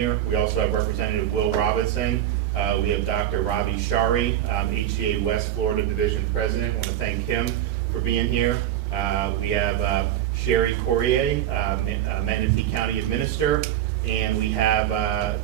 We also have Representative Will Robinson. We have Dr. Ravi Shari, HCA West Florida Division President. I want to thank him for being here. We have Sherry Corrier, Manatee County Administrator, and we have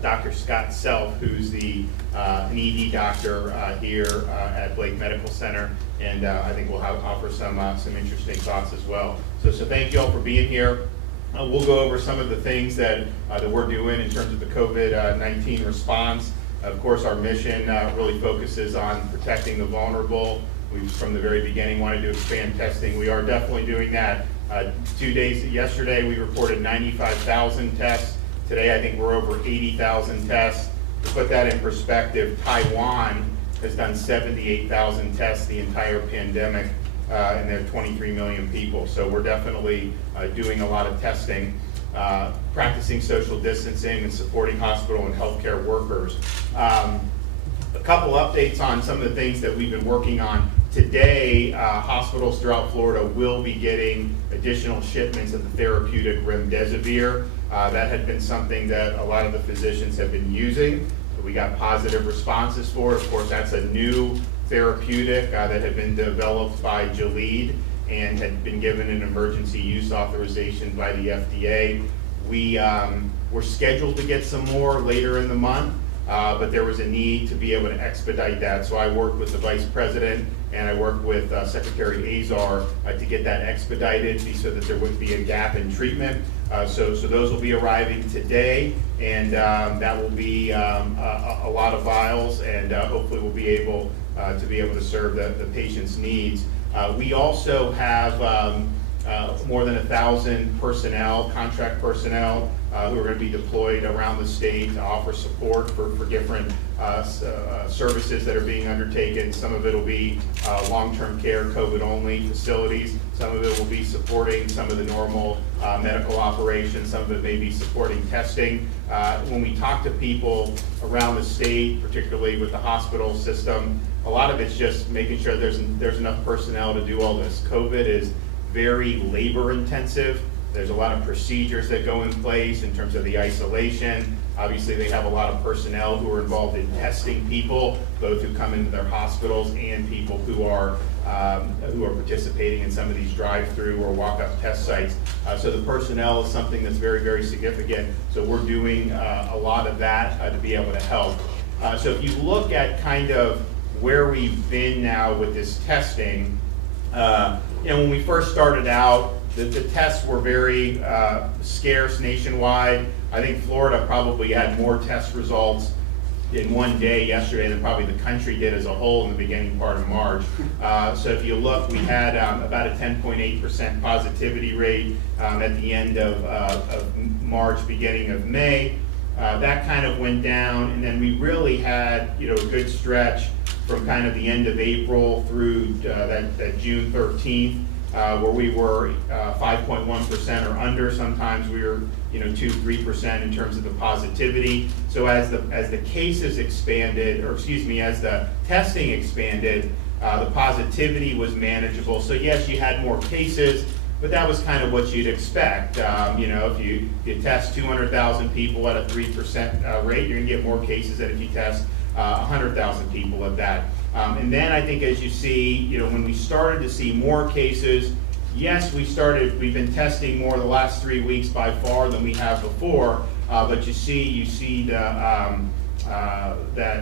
Dr. Scott Self, who's an ED doctor here at Blake Medical Center, and I think we'll offer some interesting thoughts as well. So thank you all for being here. We'll go over some of the things that we're doing in terms of the COVID-19 response. Of course, our mission really focuses on protecting the vulnerable. We've, from the very beginning, wanted to expand testing. We are definitely doing that. 2 days, yesterday, we reported 95,000 tests. Today, I think we're over 80,000 tests. To put that in perspective, Taiwan has done 78,000 tests the entire pandemic. And there are 23 million people. So we're definitely doing a lot of testing, practicing social distancing, and supporting hospital and healthcare workers. A couple updates on some of the things that we've been working on. Today, hospitals throughout Florida will be getting additional shipments of the therapeutic remdesivir. That had been something that a lot of the physicians have been using. We got positive responses for it. Of course, that's a new therapeutic that had been developed by Gilead and had been given an emergency use authorization by the FDA. We're scheduled to get some more later in the month, but there was a need to be able to expedite that. So I worked with the Vice President and I worked with Secretary Azar to get that expedited so that there would be a gap in treatment. So those will be arriving today, and that will be a lot of vials, and hopefully we'll be able to serve the patient's needs. We also have more than 1,000 personnel, contract personnel, who are going to be deployed around the state to offer support for different services that are being undertaken. Some of it will be long-term care, COVID-only facilities. Some of it will be supporting some of the normal medical operations. Some of it may be supporting testing. When we talk to people around the state, particularly with the hospital system, a lot of it's just making sure there's enough personnel to do all this. COVID is very labor intensive. There's a lot of procedures that go in place in terms of the isolation. Obviously, they have a lot of personnel who are involved in testing people, both who come into their hospitals and people who are participating in some of these drive-through or walk-up test sites. So the personnel is something that's very, very significant. So we're doing a lot of that to be able to help. So if you look at kind of where we've been now with this testing, when we first started out, the tests were very scarce nationwide. I think Florida probably had more test results in one day yesterday than probably the country did as a whole in the beginning part of March. So if you look, we had about a 10.8% positivity rate at the end of March, beginning of May. That kind of went down, and then we really had a good stretch from kind of the end of April through that June 13th. Where we were 5.1% or under. Sometimes we were 2-3% in terms of the positivity. So as the cases expanded, or excuse me, as the testing expanded, the positivity was manageable. So yes, you had more cases, but that was kind of what you'd expect. If you test 200,000 people at a 3% rate, you're going to get more cases than if you test 100,000 people at that. And then I think as you see, when we started to see more cases, yes, we've been testing more the last 3 weeks by far than we have before, but you see that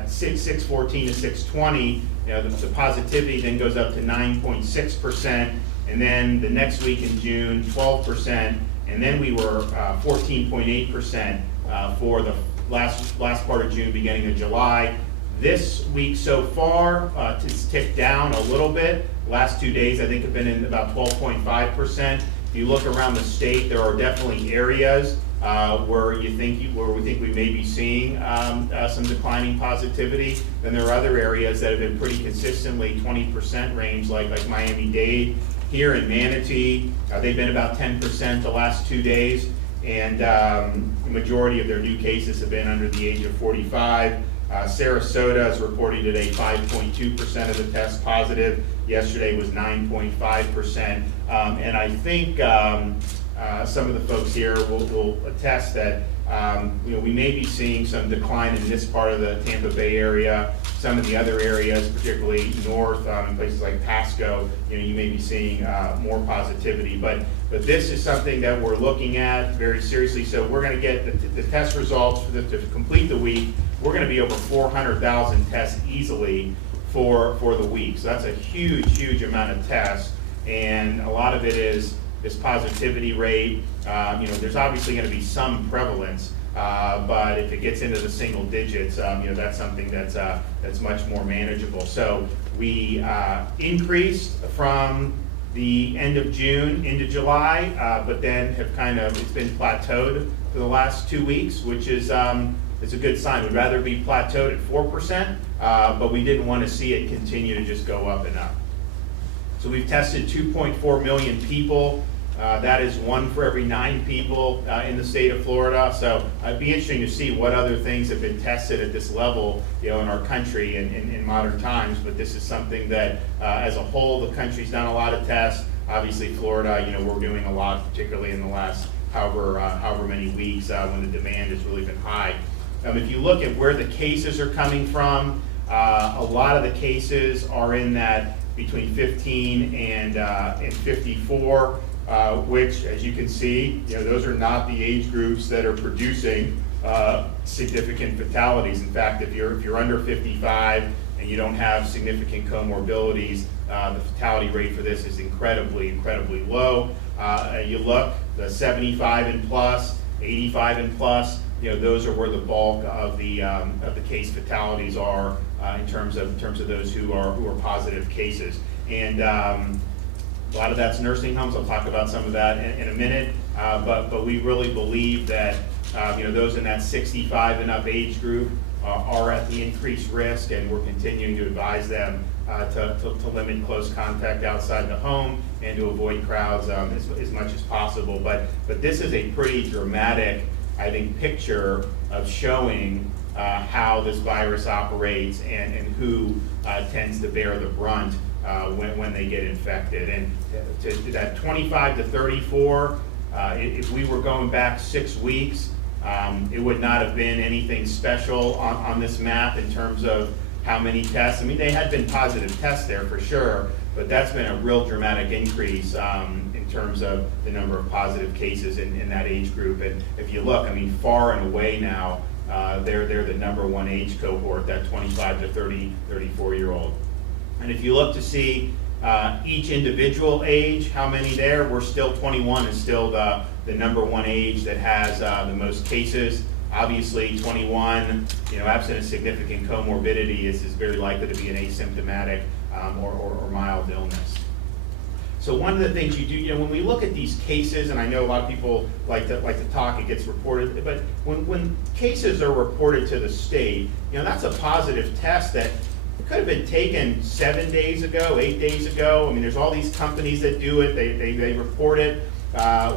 614 to 620, the positivity then goes up to 9.6%, and then the next week in June, 12%, and then we were 14.8% for the last part of June, beginning of July. This week so far, it's ticked down a little bit. Last 2 days, I think, have been in about 12.5%. If you look around the state, there are definitely areas where we think we may be seeing some declining positivity. Then there are other areas that have been pretty consistently 20% range, like Miami-Dade. Here in Manatee, they've been about 10% the last 2 days, and the majority of their new cases have been under the age of 45. Sarasota is reporting today 5.2% of the tests positive. Yesterday was 9.5%. And I think some of the folks here will attest that We may be seeing some decline in this part of the Tampa Bay area. Some of the other areas, particularly north, in places like Pasco, you may be seeing more positivity. But this is something that we're looking at very seriously. So we're going to get the test results to complete the week. We're going to be over 400,000 tests easily for the week. So that's a huge amount of tests, and a lot of it is this positivity rate. There's obviously going to be some prevalence, but if it gets into the single digits, that's something that's much more manageable. So we increased from the end of June into July, but then have it's been plateaued for the last 2 weeks, which is it's a good sign. We'd rather be plateaued at 4%, but we didn't want to see it continue to just go up and up. So we've tested 2.4 million people. That is 1 for every 9 people in the state of Florida. So it'd be interesting to see what other things have been tested at this level, in our country in modern times. But this is something that, as a whole, the country's done a lot of tests. Obviously, Florida, we're doing a lot, particularly in the last however many weeks when the demand has really been high. If you look at where the cases are coming from, a lot of the cases are in that between 15 and 54. Which, as you can see, those are not the age groups that are producing significant fatalities. In fact, if you're under 55 and you don't have significant comorbidities, the fatality rate for this is incredibly low. You look, the 75 and plus, 85 and plus, those are where the bulk of the case fatalities are in terms of those who are positive cases. And a lot of that's nursing homes. I'll talk about some of that in a minute. But we really believe that those in that 65 and up age group are at the increased risk, and we're continuing to advise them to limit close contact outside the home and to avoid crowds as much as possible. But this is a pretty dramatic, I think, picture of showing how this virus operates and who tends to bear the brunt when they get infected. And to that 25 to 34, if we were going back 6 weeks, it would not have been anything special on this map in terms of how many tests. I mean, they had been positive tests there for sure, but that's been a real dramatic increase in terms of the number of positive cases in that age group. And if you look, I mean, far and away now, they're the number one age cohort, that 25 to 34-year-old. And if you look to see each individual age, how many there, we're still 21 is still the number one age that has the most cases. Obviously, 21, absent a significant comorbidity, is very likely to be an asymptomatic or mild illness. So one of the things you do, when we look at these cases, and I know a lot of people like to talk, it gets reported, but when cases are reported to the state, that's a positive test that could have been taken 7 days ago, 8 days ago. I mean, there's all these companies that do it, they report it.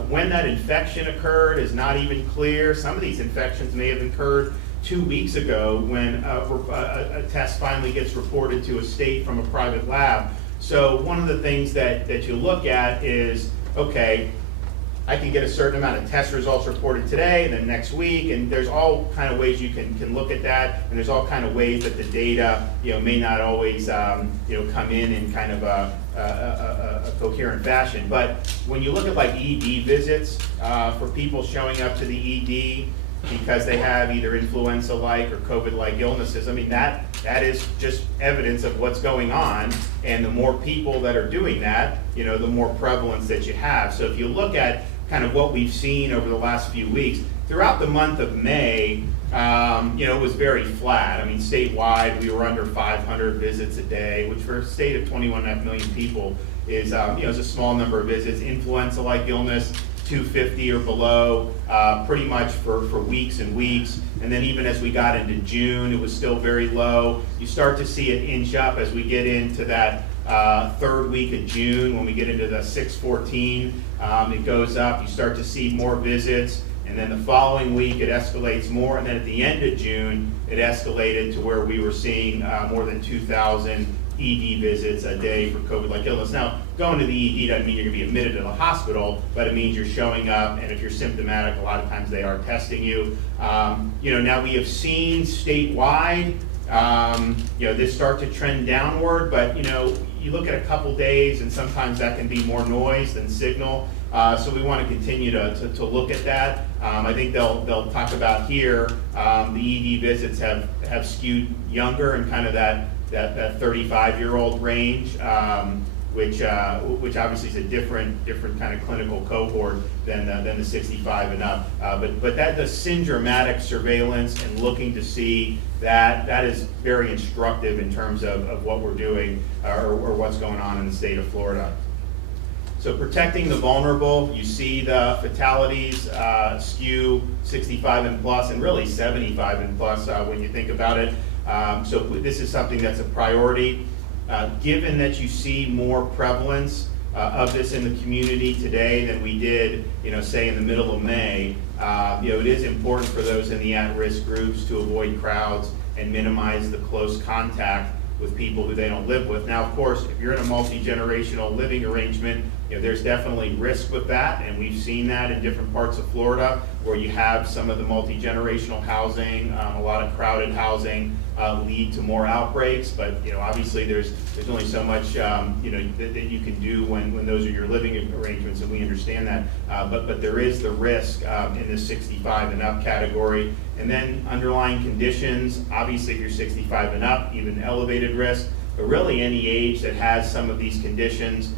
When that infection occurred is not even clear. Some of these infections may have occurred 2 weeks ago when a test finally gets reported to a state from a private lab. So one of the things that you look at is, okay, I can get a certain amount of test results reported today and then next week, and there's all kind of ways you can look at that, and there's all kind of ways that the data may not always come in kind of a coherent fashion. But when you look at like ED visits for people showing up to the ED because they have either influenza-like or COVID-like illnesses, I mean, that is just evidence of what's going on, and the more people that are doing that, the more prevalence that you have. So if you look at kind of what we've seen over the last few weeks, throughout the month of May, it was very flat. I mean, statewide, we were under 500 visits a day, which for a state of 21.5 million people is a small number of visits. Influenza-like illness, 250 or below, pretty much for weeks and weeks. And then even as we got into June, it was still very low. You start to see it inch up as we get into that third week of June. When we get into the 6/14, it goes up. You start to see more visits. And then the following week, it escalates more. And then at the end of June, it escalated to where we were seeing more than 2,000 ED visits a day for COVID-like illness. Now, going to the ED doesn't mean you're going to be admitted to the hospital, but it means you're showing up, and if you're symptomatic, a lot of times they are testing you. Now we have seen statewide, this start to trend downward, but you look at a couple days, and sometimes that can be more noise than signal. So we want to continue to look at that. I think they'll talk about here, the ED visits have skewed younger and kind of that 35-year-old range, which obviously is a different kind of clinical cohort than the 65 and up. But that the syndromatic surveillance and looking to see that is very instructive in terms of what we're doing or what's going on in the state of Florida. So protecting the vulnerable, you see the fatalities skew 65 and plus, and really 75 and plus when you think about it. So this is something that's a priority. Given that you see more prevalence of this in the community today than we did, say in the middle of May, it is important for those in the at-risk groups to avoid crowds and minimize the close contact with people who they don't live with. Now, of course, if you're in a multi-generational living arrangement, there's definitely risk with that, and we've seen that in different parts of Florida where you have some of the multi-generational housing, a lot of crowded housing lead to more outbreaks. But obviously there's only so much that you can do when those are your living arrangements, and we understand that. But there is the risk in the 65 and up category. And then underlying conditions, obviously if you're 65 and up, even elevated risk, but really any age that has some of these conditions,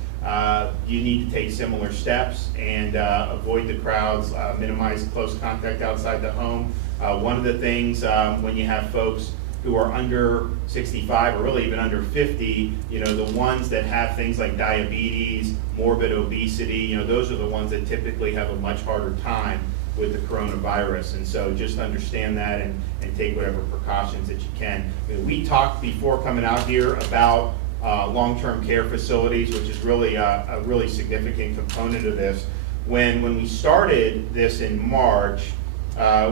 you need to take similar steps and avoid the crowds, minimize close contact outside the home. One of the things when you have folks who are under 65 or really even under 50, the ones that have things like diabetes, morbid obesity, those are the ones that typically have a much harder time with the coronavirus. And so just understand that and take whatever precautions that you can. We talked before coming out here about long-term care facilities, which is really a really significant component of this. When we started this in March,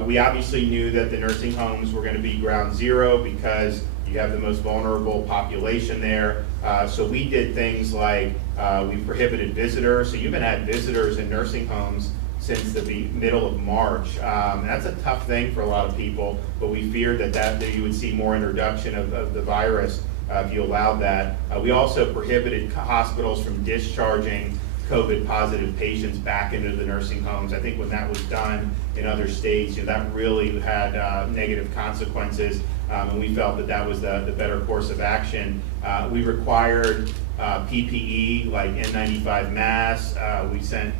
we obviously knew that the nursing homes were going to be ground zero because you have the most vulnerable population there. So we did things like we prohibited visitors. So you've been had visitors in nursing homes since the middle of March. That's a tough thing for a lot of people, but we feared that you would see more introduction of the virus if you allowed that. We also prohibited hospitals from discharging COVID positive patients back into the nursing homes. I think when that was done in other states, that really had negative consequences, and we felt that was the better course of action. We required PPE like N95 masks. We sent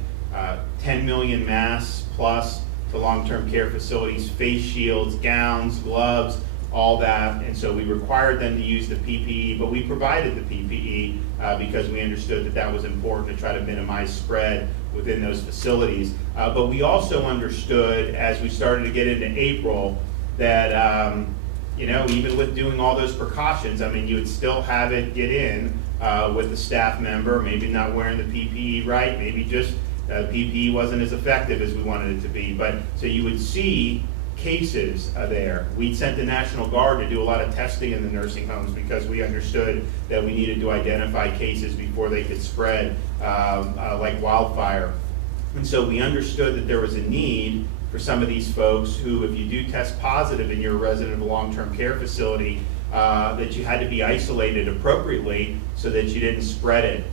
10 million masks plus to long-term care facilities, face shields, gowns, gloves, all that. And so we required them to use the PPE, but we provided the PPE because we understood that was important to try to minimize spread within those facilities. But we also understood as we started to get into April that even with doing all those precautions, you would still have it get in with the staff member, maybe not wearing the PPE right, maybe just PPE wasn't as effective as we wanted it to be. But so you would see cases there. We sent the National Guard to do a lot of testing in the nursing homes because we understood that we needed to identify cases before they could spread like wildfire. And so we understood that there was a need for some of these folks who, if you do test positive and you're a resident of a long-term care facility, that you had to be isolated appropriately so that you didn't spread it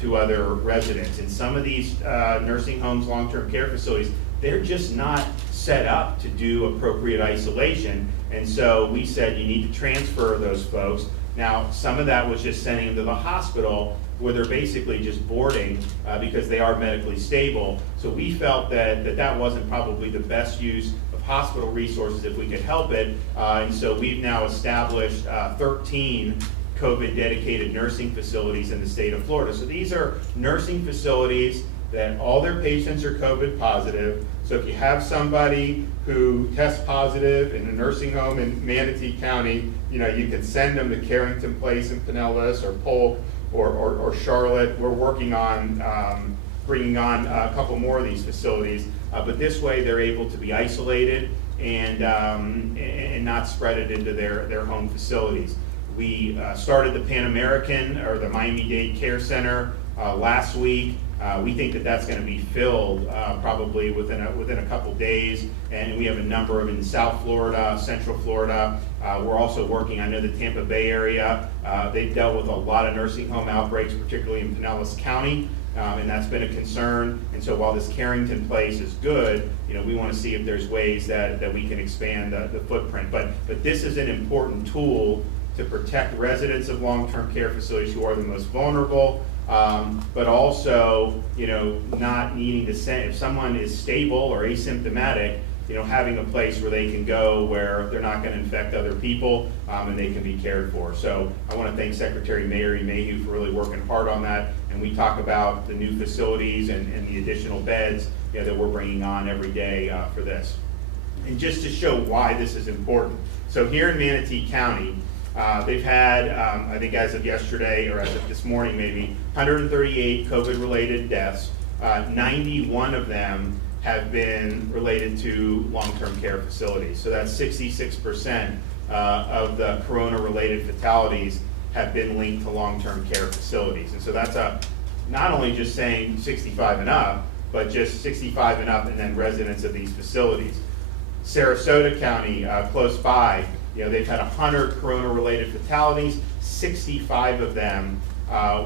to other residents. And some of these nursing homes, long-term care facilities, they're just not set up to do appropriate isolation. And so we said you need to transfer those folks. Now, some of that was just sending them to the hospital where they're basically just boarding because they are medically stable. So we felt that wasn't probably the best use of hospital resources if we could help it. And so we've now established 13 COVID dedicated nursing facilities in the state of Florida. So these are nursing facilities that all their patients are COVID positive. So if you have somebody who tests positive in a nursing home in Manatee County, you can send them to Carrington Place in Pinellas or Polk or Charlotte. We're working on bringing on a couple more of these facilities, but this way they're able to be isolated and not spread it into their home facilities. We started the Pan American, or the Miami-Dade Care Center, last week. We think that that's going to be filled probably within a couple days, and we have a number of in South Florida, Central Florida. We're also working, I know the Tampa Bay area, they've dealt with a lot of nursing home outbreaks, particularly in Pinellas County, and that's been a concern. And so while this Carrington place is good, we want to see if there's ways that we can expand the footprint. But this is an important tool to protect residents of long-term care facilities who are the most vulnerable, but also, not needing to send, if someone is stable or asymptomatic, having a place where they can go where they're not going to infect other people, and they can be cared for. So I want to thank Secretary Mary Mayhew for really working hard on that. And we talk about the new facilities and the additional beds that we're bringing on every day for this. And just to show why this is important. So here in Manatee County, they've had, I think as of yesterday, or as of this morning maybe, 138 COVID-related deaths. 91 of them have been related to long-term care facilities. So that's 66% of the corona-related fatalities have been linked to long-term care facilities. And so that's not only just saying 65 and up, but just 65 and up and then residents of these facilities. Sarasota County, close by, they've had 100 corona-related fatalities. 65 of them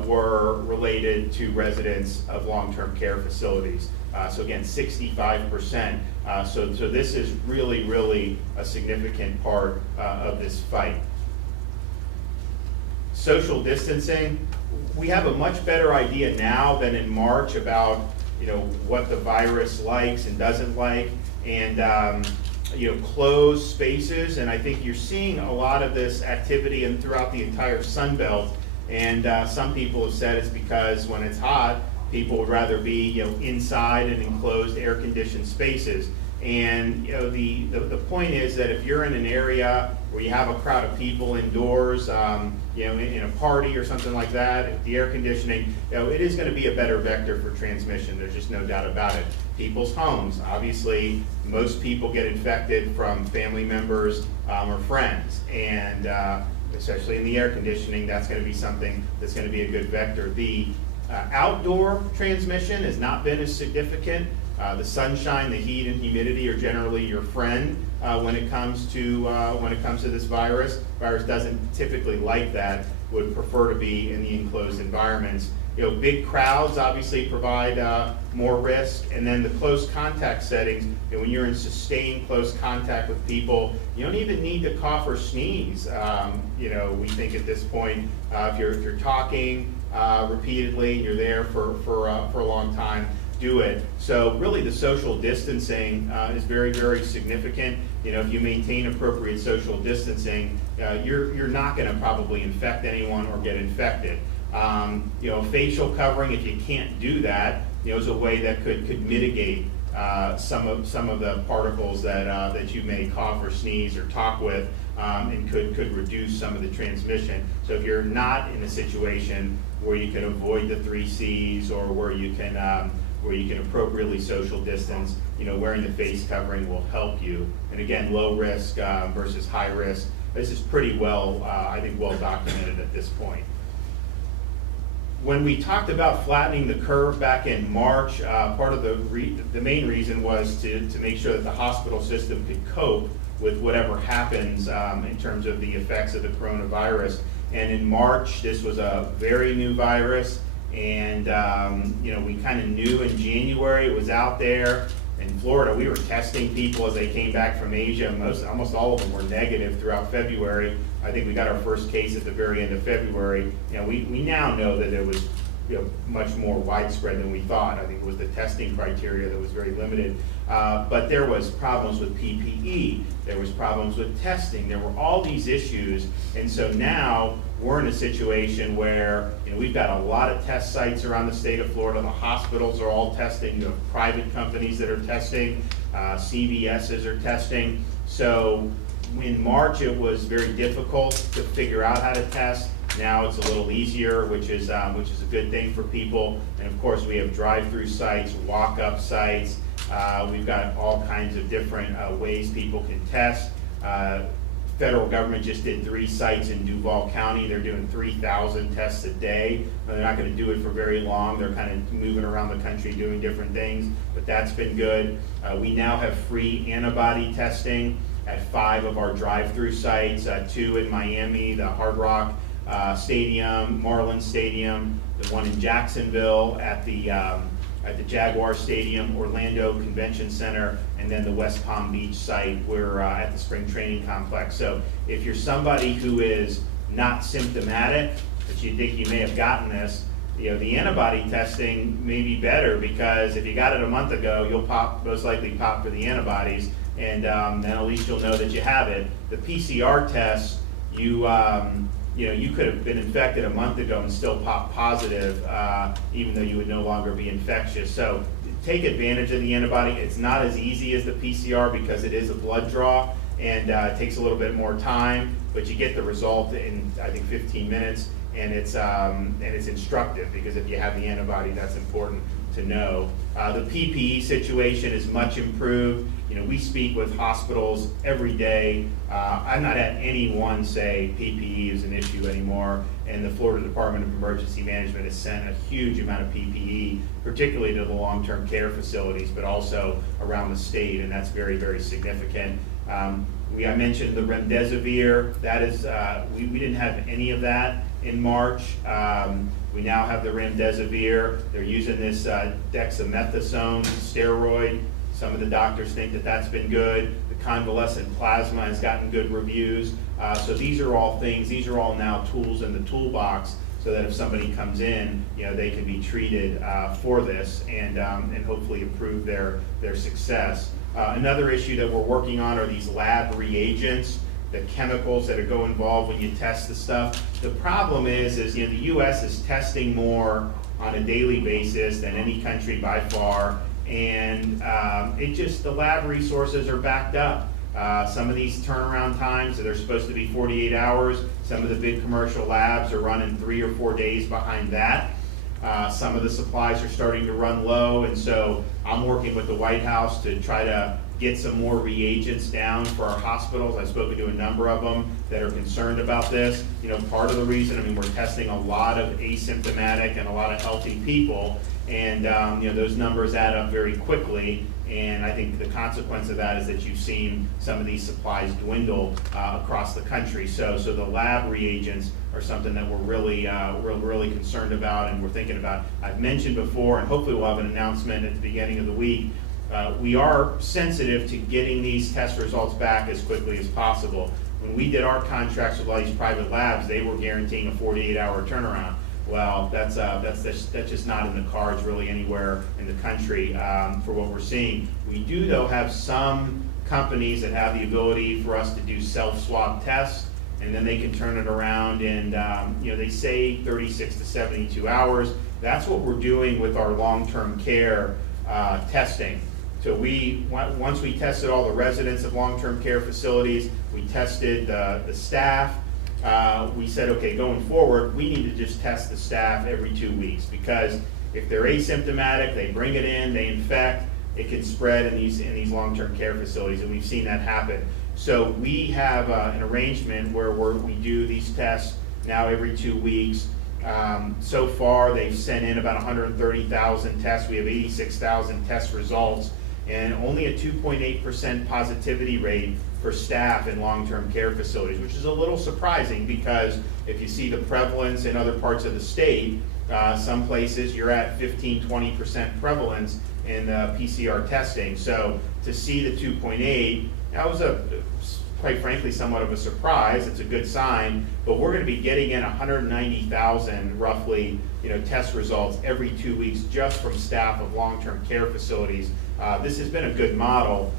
were related to residents of long-term care facilities. So again, 65%. So this is really, really a significant part of this fight. Social distancing, we have a much better idea now than in March about what the virus likes and doesn't like, and closed spaces. And I think you're seeing a lot of this activity throughout the entire Sun Belt. And some people have said it's because when it's hot, people would rather be inside and enclosed air-conditioned spaces. And the point is that if you're in an area where you have a crowd of people indoors, in a party or something like that, the air conditioning, it is going to be a better vector for transmission. There's just no doubt about it. People's homes, obviously, most people get infected from family members or friends, and especially in the air conditioning, that's going to be something that's going to be a good vector. The outdoor transmission has not been as significant. The sunshine, the heat, and humidity are generally your friend when it comes to this virus. Virus doesn't typically like that. Would prefer to be in the enclosed environments. Big crowds obviously provide more risk, and then the close contact settings. When you're in sustained close contact with people, you don't even need to cough or sneeze. We think at this point, if you're talking repeatedly, and you're there for a long time, do it. So really the social distancing is very, very significant. If you maintain appropriate social distancing, you're not going to probably infect anyone or get infected. Facial covering, if you can't do that, is a way that could mitigate some of the particles that you may cough or sneeze or talk with, and could reduce some of the transmission. So if you're not in a situation where you can avoid the 3 C's, or where you can appropriately social distance, wearing the face covering will help you. And again, low risk versus high risk, this is pretty well, I think, well documented at this point. When we talked about flattening the curve back in March, part of the main reason was to make sure that the hospital system could cope with whatever happens in terms of the effects of the coronavirus. And in March, this was a very new virus. And we kind of knew in January it was out there. In Florida, we were testing people as they came back from Asia. Almost all of them were negative throughout February. I think we got our first case at the very end of February. We now know that it was much more widespread than we thought. I think it was the testing criteria that was very limited. But there was problems with PPE. There was problems with testing. There were all these issues. And so now we're in a situation where we've got a lot of test sites around the state of Florida. The hospitals are all testing. You have private companies that are testing. CVSs are testing. So in March, it was very difficult to figure out how to test. Now it's a little easier, which is a good thing for people. And of course, we have drive-through sites, walk-up sites. We've got all kinds of different ways people can test. federal government just did 3 sites in Duval County. They're doing 3,000 tests a day. They're not going to do it for very long. They're kind of moving around the country doing different things, but that's been good. We now have free antibody testing at 5 of our drive-through sites, 2 in Miami, the Hard Rock Stadium, Marlins Stadium, the one in Jacksonville at the Jaguar Stadium, Orlando Convention Center, and then the West Palm Beach site. We're at the spring training complex. So if you're somebody who is not symptomatic, but you think you may have gotten this, the antibody testing may be better, because if you got it a month ago, you'll most likely pop for the antibodies, and then at least you'll know that you have it. The PCR test, you could have been infected a month ago and still pop positive, even though you would no longer be infectious. So take advantage of the antibody. It's not as easy as the PCR because it is a blood draw, and it takes a little bit more time, but you get the result in, I think, 15 minutes, and it's instructive, because if you have the antibody, that's important to know. The PPE situation is much improved. We speak with hospitals every day. I've not had anyone say PPE is an issue anymore, and the Florida Department of Emergency Management has sent a huge amount of PPE, particularly to the long-term care facilities, but also around the state, and that's very, very significant. I mentioned the remdesivir. That is, we didn't have any of that in March. We now have the remdesivir. They're using this dexamethasone steroid. Some of the doctors think that that's been good. The convalescent plasma has gotten good reviews. So these are all things, these are all now tools in the toolbox, so that if somebody comes in, they can be treated for this, and hopefully improve their success. Another issue that we're working on are these lab reagents, the chemicals that go involved when you test the stuff. The problem is the U.S. is testing more on a daily basis than any country by far, and the lab resources are backed up. Some of these turnaround times, they're supposed to be 48 hours. Some of the big commercial labs are running 3 or 4 days behind that. Some of the supplies are starting to run low, and so I'm working with the White House to try to get some more reagents down for our hospitals. I've spoken to a number of them that are concerned about this. Part of the reason, we're testing a lot of asymptomatic and a lot of healthy people, and those numbers add up very quickly. And I think the consequence of that is that you've seen some of these supplies dwindle across the country. So the lab reagents are something that we're really concerned about, and we're thinking about. I've mentioned before, and hopefully we'll have an announcement at the beginning of the week. We are sensitive to getting these test results back as quickly as possible. When we did our contracts with all these private labs, they were guaranteeing a 48-hour turnaround. Well, that's just not in the cards really anywhere in the country for what we're seeing. We do, though, have some companies that have the ability for us to do self-swab tests, and then they can turn it around, and they say 36 to 72 hours. That's what we're doing with our long-term care testing. So once we tested all the residents of long-term care facilities, we tested the staff. We said, okay, going forward, we need to just test the staff every 2 weeks, because if they're asymptomatic, they bring it in, they infect, it can spread in these long-term care facilities, and we've seen that happen. So we have an arrangement where we do these tests now every 2 weeks. So far, they've sent in about 130,000 tests. We have 86,000 test results, and only a 2.8% positivity rate for staff in long-term care facilities, which is a little surprising, because if you see the prevalence in other parts of the state, some places you're at 15-20% prevalence in PCR testing. So to see the 2.8, that was quite frankly somewhat of a surprise. It's a good sign, but we're going to be getting in 190,000 roughly test results every 2 weeks just from staff of long-term care facilities. This has been a good model.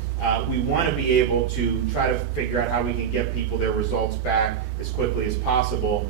We want to be able to try to figure out how we can get people their results back as quickly as possible.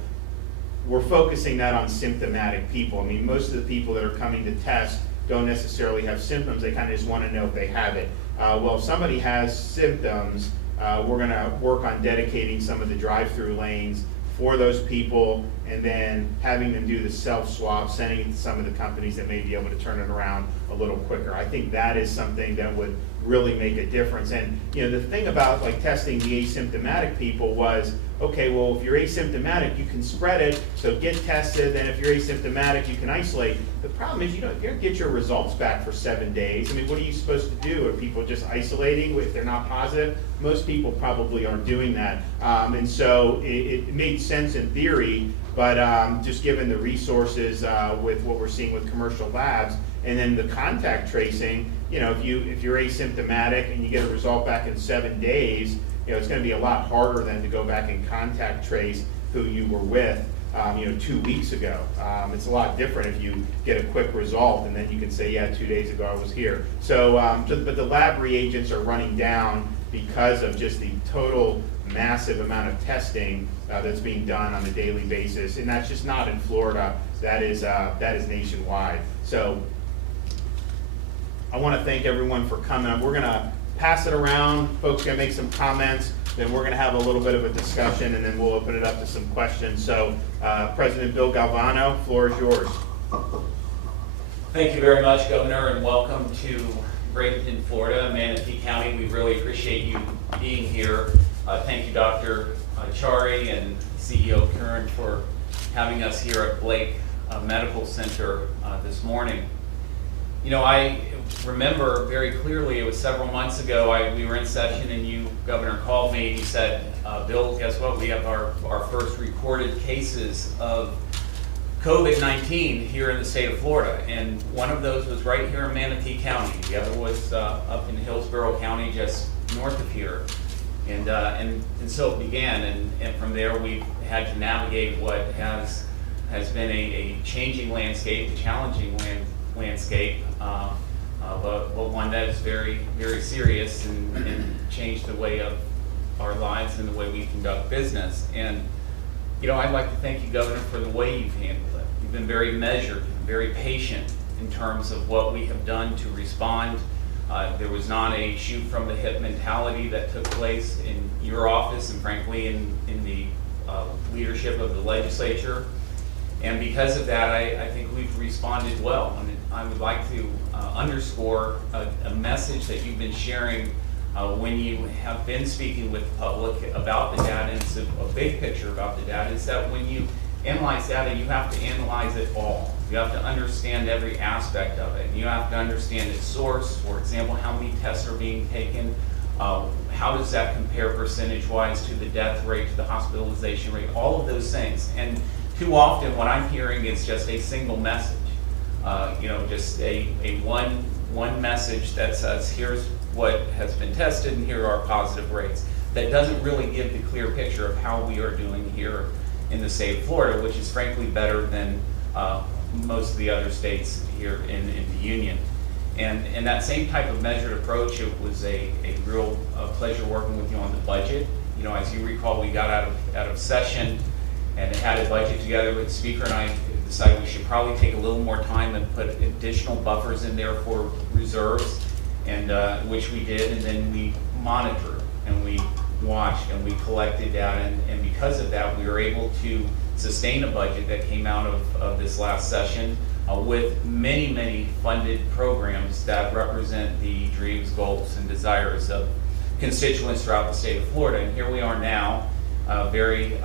We're focusing that on symptomatic people. Most of the people that are coming to test don't necessarily have symptoms. They kind of just want to know if they have it. Well, if somebody has symptoms, we're going to work on dedicating some of the drive-through lanes for those people, and then having them do the self-swab, sending it to some of the companies that may be able to turn it around a little quicker. I think that is something that would really make a difference. And the thing about like testing the asymptomatic people was, okay, well, if you're asymptomatic, you can spread it, so get tested. Then if you're asymptomatic, you can isolate. The problem is you don't get your results back for 7 days. I mean, what are you supposed to do? Are people just isolating if they're not positive? Most people probably aren't doing that. And so it made sense in theory, but just given the resources with what we're seeing with commercial labs, and then the contact tracing, if you're asymptomatic and you get a result back in 7 days, it's going to be a lot harder than to go back and contact trace who you were with, 2 weeks ago. It's a lot different if you get a quick result and then you can say, yeah, 2 days ago I was here. So, but the lab reagents are running down because of just the total massive amount of testing that's being done on a daily basis, and that's just not in Florida. That is nationwide. So, I want to thank everyone for coming. We're going to pass it around. Folks are going to make some comments. Then we're going to have a little bit of a discussion, and then we'll open it up to some questions. So, President Bill Galvano, floor is yours. Thank you very much, Governor, and welcome to Bradenton, Florida, Manatee County. We really appreciate you being here. Thank you, Dr. Acharya and CEO Kern, for having us here at Blake Medical Center this morning. I remember very clearly, it was several months ago, we were in session and you, Governor, called me and you said, Bill, guess what? We have our first recorded cases of COVID-19 here in the state of Florida. And one of those was right here in Manatee County. The other was up in Hillsborough County, just north of here. And so it began. And from there, we've had to navigate what has been a changing landscape, a challenging landscape, but one that is very, very serious and changed the way of our lives and the way we conduct business. And, I'd like to thank you, Governor, for the way you've handled it. You've been very measured, very patient in terms of what we have done to respond. There was not a shoot from the hip mentality that took place in your office and frankly in the leadership of the legislature. And because of that, I think we've responded well. And I would like to underscore a message that you've been sharing when you have been speaking with the public about the data, and it's a big picture about the data, is that when you analyze data, you have to analyze it all. You have to understand every aspect of it. You have to understand its source, for example, how many tests are being taken, how does that compare percentage-wise to the death rate, to the hospitalization rate, all of those things. And too often what I'm hearing is just a single message, just a one message that says, here's what has been tested and here are positive rates. That doesn't really give the clear picture of how we are doing here in the state of Florida, which is frankly better than most of the other states here in the Union. And that same type of measured approach, it was a real pleasure working with you on the budget. As you recall, we got out of session and had a budget together with the Speaker, and I decided we should probably take a little more time and put additional buffers in there for reserves, and which we did, and then we monitored and we watched and we collected data, and because of that, we were able to sustain a budget that came out of this last session with many, many funded programs that represent the dreams, goals, and desires of constituents throughout the state of Florida. And here we are now, very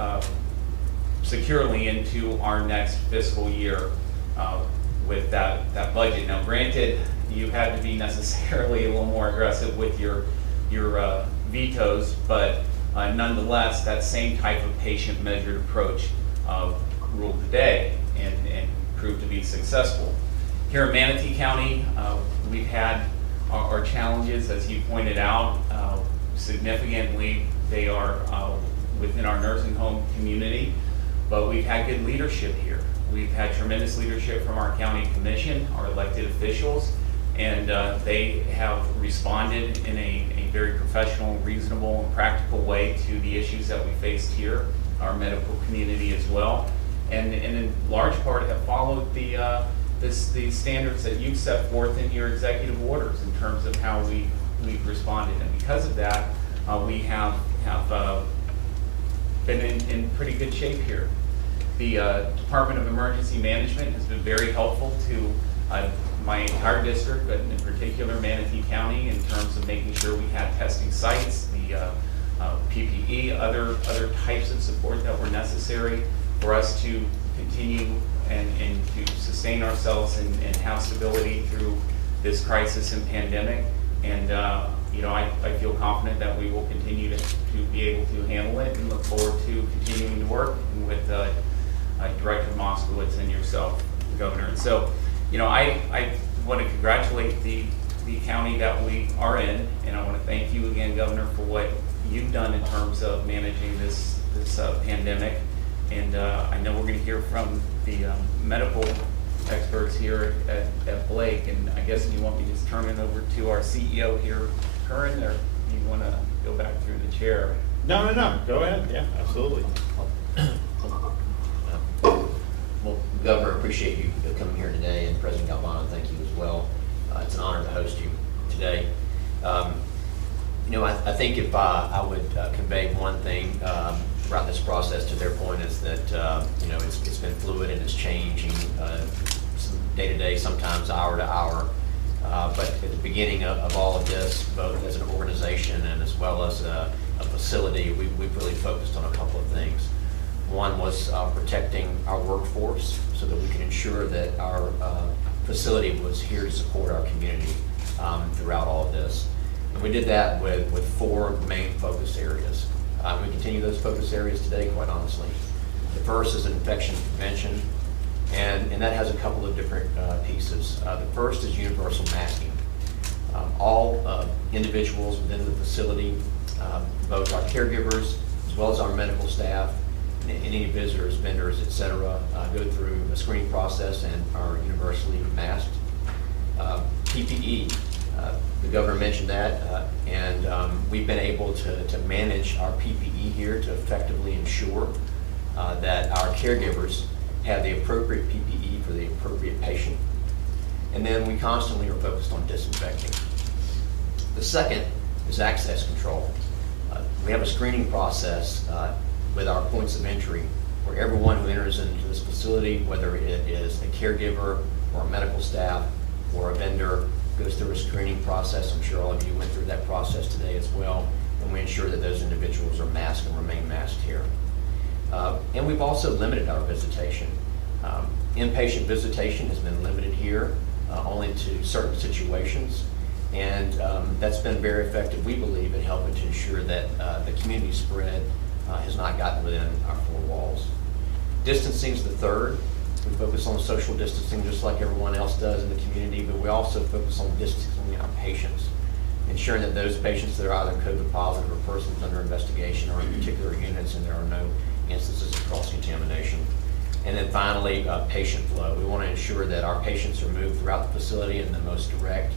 securely into our next fiscal year with that budget. Now, granted, you had to be necessarily a little more aggressive with your vetoes, but nonetheless, that same type of patient measured approach ruled the day and proved to be successful. Here in Manatee County, we've had our challenges, as you pointed out, significantly. They are within our nursing home community, but we've had good leadership here. We've had tremendous leadership from our county commission, our elected officials, and they have responded in a very professional, reasonable, and practical way to the issues that we faced here, our medical community as well, and in large part have followed the standards that you've set forth in your executive orders in terms of how we've responded. And because of that, we have been in pretty good shape here. The Department of Emergency Management has been very helpful to my entire district, but in particular Manatee County, in terms of making sure we had testing sites, the PPE, other types of support that were necessary for us to continue and to sustain ourselves and have stability through this crisis and pandemic. And I feel confident that we will continue to be able to handle it, and look forward to continuing to work with Director Moskowitz and yourself, Governor. And so, I want to congratulate the county that we are in, and I want to thank you again, Governor, for what you've done in terms of managing this pandemic. And I know we're going to hear from the medical experts here at Blake, and I guess you want me to just turn it over to our CEO here, Curran, or do you want to go back through the chair? No. Go ahead. Yeah, absolutely. Well, Governor, appreciate you coming here today, and President Galvano, thank you as well. It's an honor to host you today. I think if I would convey one thing throughout this process to their point is that it's been fluid and it's changing day to day, sometimes hour to hour. But at the beginning of all of this, both as an organization and as well as a facility, we've really focused on a couple of things. One was protecting our workforce so that we can ensure that our facility was here to support our community throughout all of this. And we did that with four main focus areas. We continue those focus areas today, quite honestly. The first is infection prevention, and that has a couple of different pieces. The first is universal masking. All individuals within the facility, both our caregivers as well as our medical staff, and any visitors, vendors, et cetera, go through a screening process and are universally masked. PPE, the governor mentioned that, and we've been able to manage our PPE here to effectively ensure that our caregivers have the appropriate PPE for the appropriate patient. And then we constantly are focused on disinfecting. The second is access control. We have a screening process with our points of entry where everyone who enters into this facility, whether it is a caregiver or a medical staff or a vendor, goes through a screening process. I'm sure all of you went through that process today as well, and we ensure that those individuals are masked and remain masked here. And we've also limited our visitation. Inpatient visitation has been limited here only to certain situations, and that's been very effective, we believe, in helping to ensure that the community spread has not gotten within our four walls. Distancing is the third. We focus on social distancing just like everyone else does in the community, but we also focus on distancing our patients, ensuring that those patients that are either COVID positive or persons under investigation are in particular units and there are no instances of cross-contamination. And then finally, patient flow. We want to ensure that our patients are moved throughout the facility in the most direct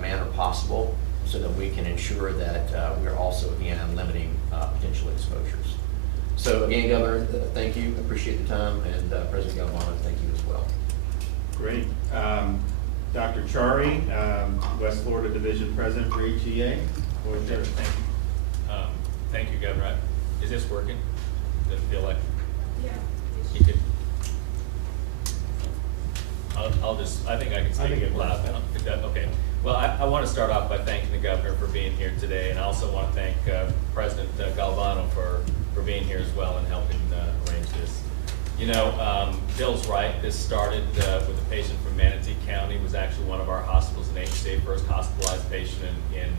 manner possible so that we can ensure that we're also, again, limiting potential exposures. So again, Governor, thank you. Appreciate the time, and President Galvano, thank you as well. Great. Dr. Chari, West Florida Division President for HEA. Thank you. Thank you, Governor. Is this working? Does it feel like? Yeah. You could. I think I can speak it loud now. Okay. Well, I want to start off by thanking the governor for being here today, and I also want to thank President Galvano for being here as well and helping arrange this. Bill's right. This started with a patient from Manatee County. It was actually one of our hospitals in HCA, first hospitalized patient in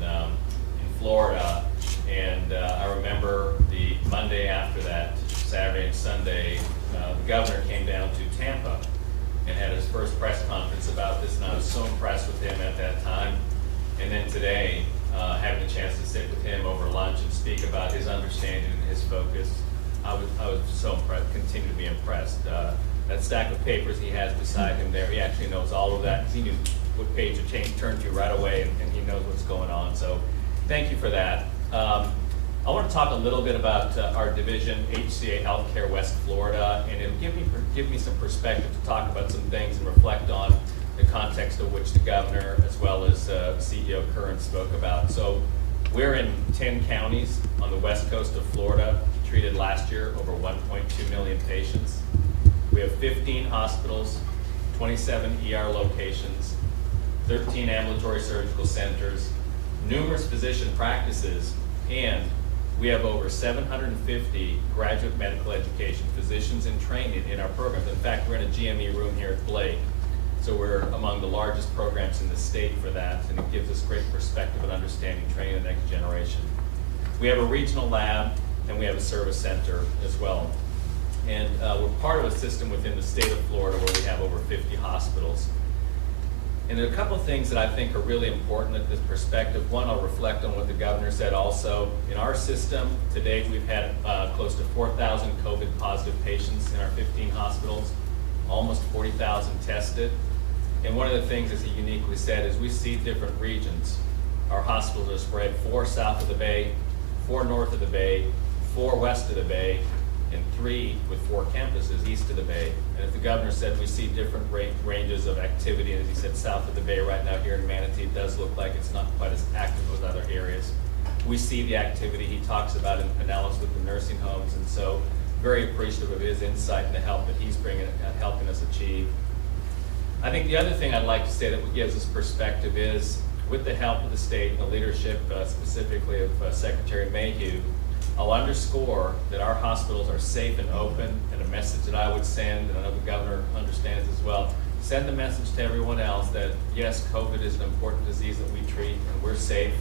Florida. And I remember the Monday after that, Saturday and Sunday, the governor came down to Tampa and had his first press conference about this, and I was so impressed with him at that time. And then today, having a chance to sit with him over lunch and speak about his understanding and his focus, I was so impressed, continue to be impressed. That stack of papers he has beside him there, he actually knows all of that. He knew what page to turn to right away, and he knows what's going on. So thank you for that. I want to talk a little bit about our division, HCA Healthcare West Florida, and it'll give me some perspective to talk about some things and reflect on the context of which the governor, as well as CEO Curran, spoke about. So we're in 10 counties on the west coast of Florida, treated last year over 1.2 million patients. We have 15 hospitals, 27 ER locations, 13 ambulatory surgical centers, numerous physician practices, and we have over 750 graduate medical education physicians in training in our programs. In fact, we're in a GME room here at Blake, so we're among the largest programs in the state for that, and it gives us great perspective and understanding training the next generation. We have a regional lab, and we have a service center as well. And we're part of a system within the state of Florida where we have over 50 hospitals. And there are a couple of things that I think are really important at this perspective. One, I'll reflect on what the governor said also. In our system, to date, we've had close to 4,000 COVID positive patients in our 15 hospitals, almost 40,000 tested. And one of the things, as he uniquely said, is we see different regions. Our hospitals are spread 4 south of the Bay, 4 north of the Bay, 4 west of the Bay, and 3 with 4 campuses east of the Bay. And as the governor said, we see different ranges of activity. And as he said, south of the Bay right now here in Manatee, it does look like it's not quite as active as other areas. We see the activity he talks about in Pinellas with the nursing homes, and so very appreciative of his insight and the help that he's bringing, helping us achieve. I think the other thing I'd like to say that gives us perspective is, with the help of the state and the leadership, specifically of Secretary Mayhew, I'll underscore that our hospitals are safe and open, and a message that I would send, and I know the governor understands as well, send the message to everyone else that yes, COVID is an important disease that we treat, and we're safe.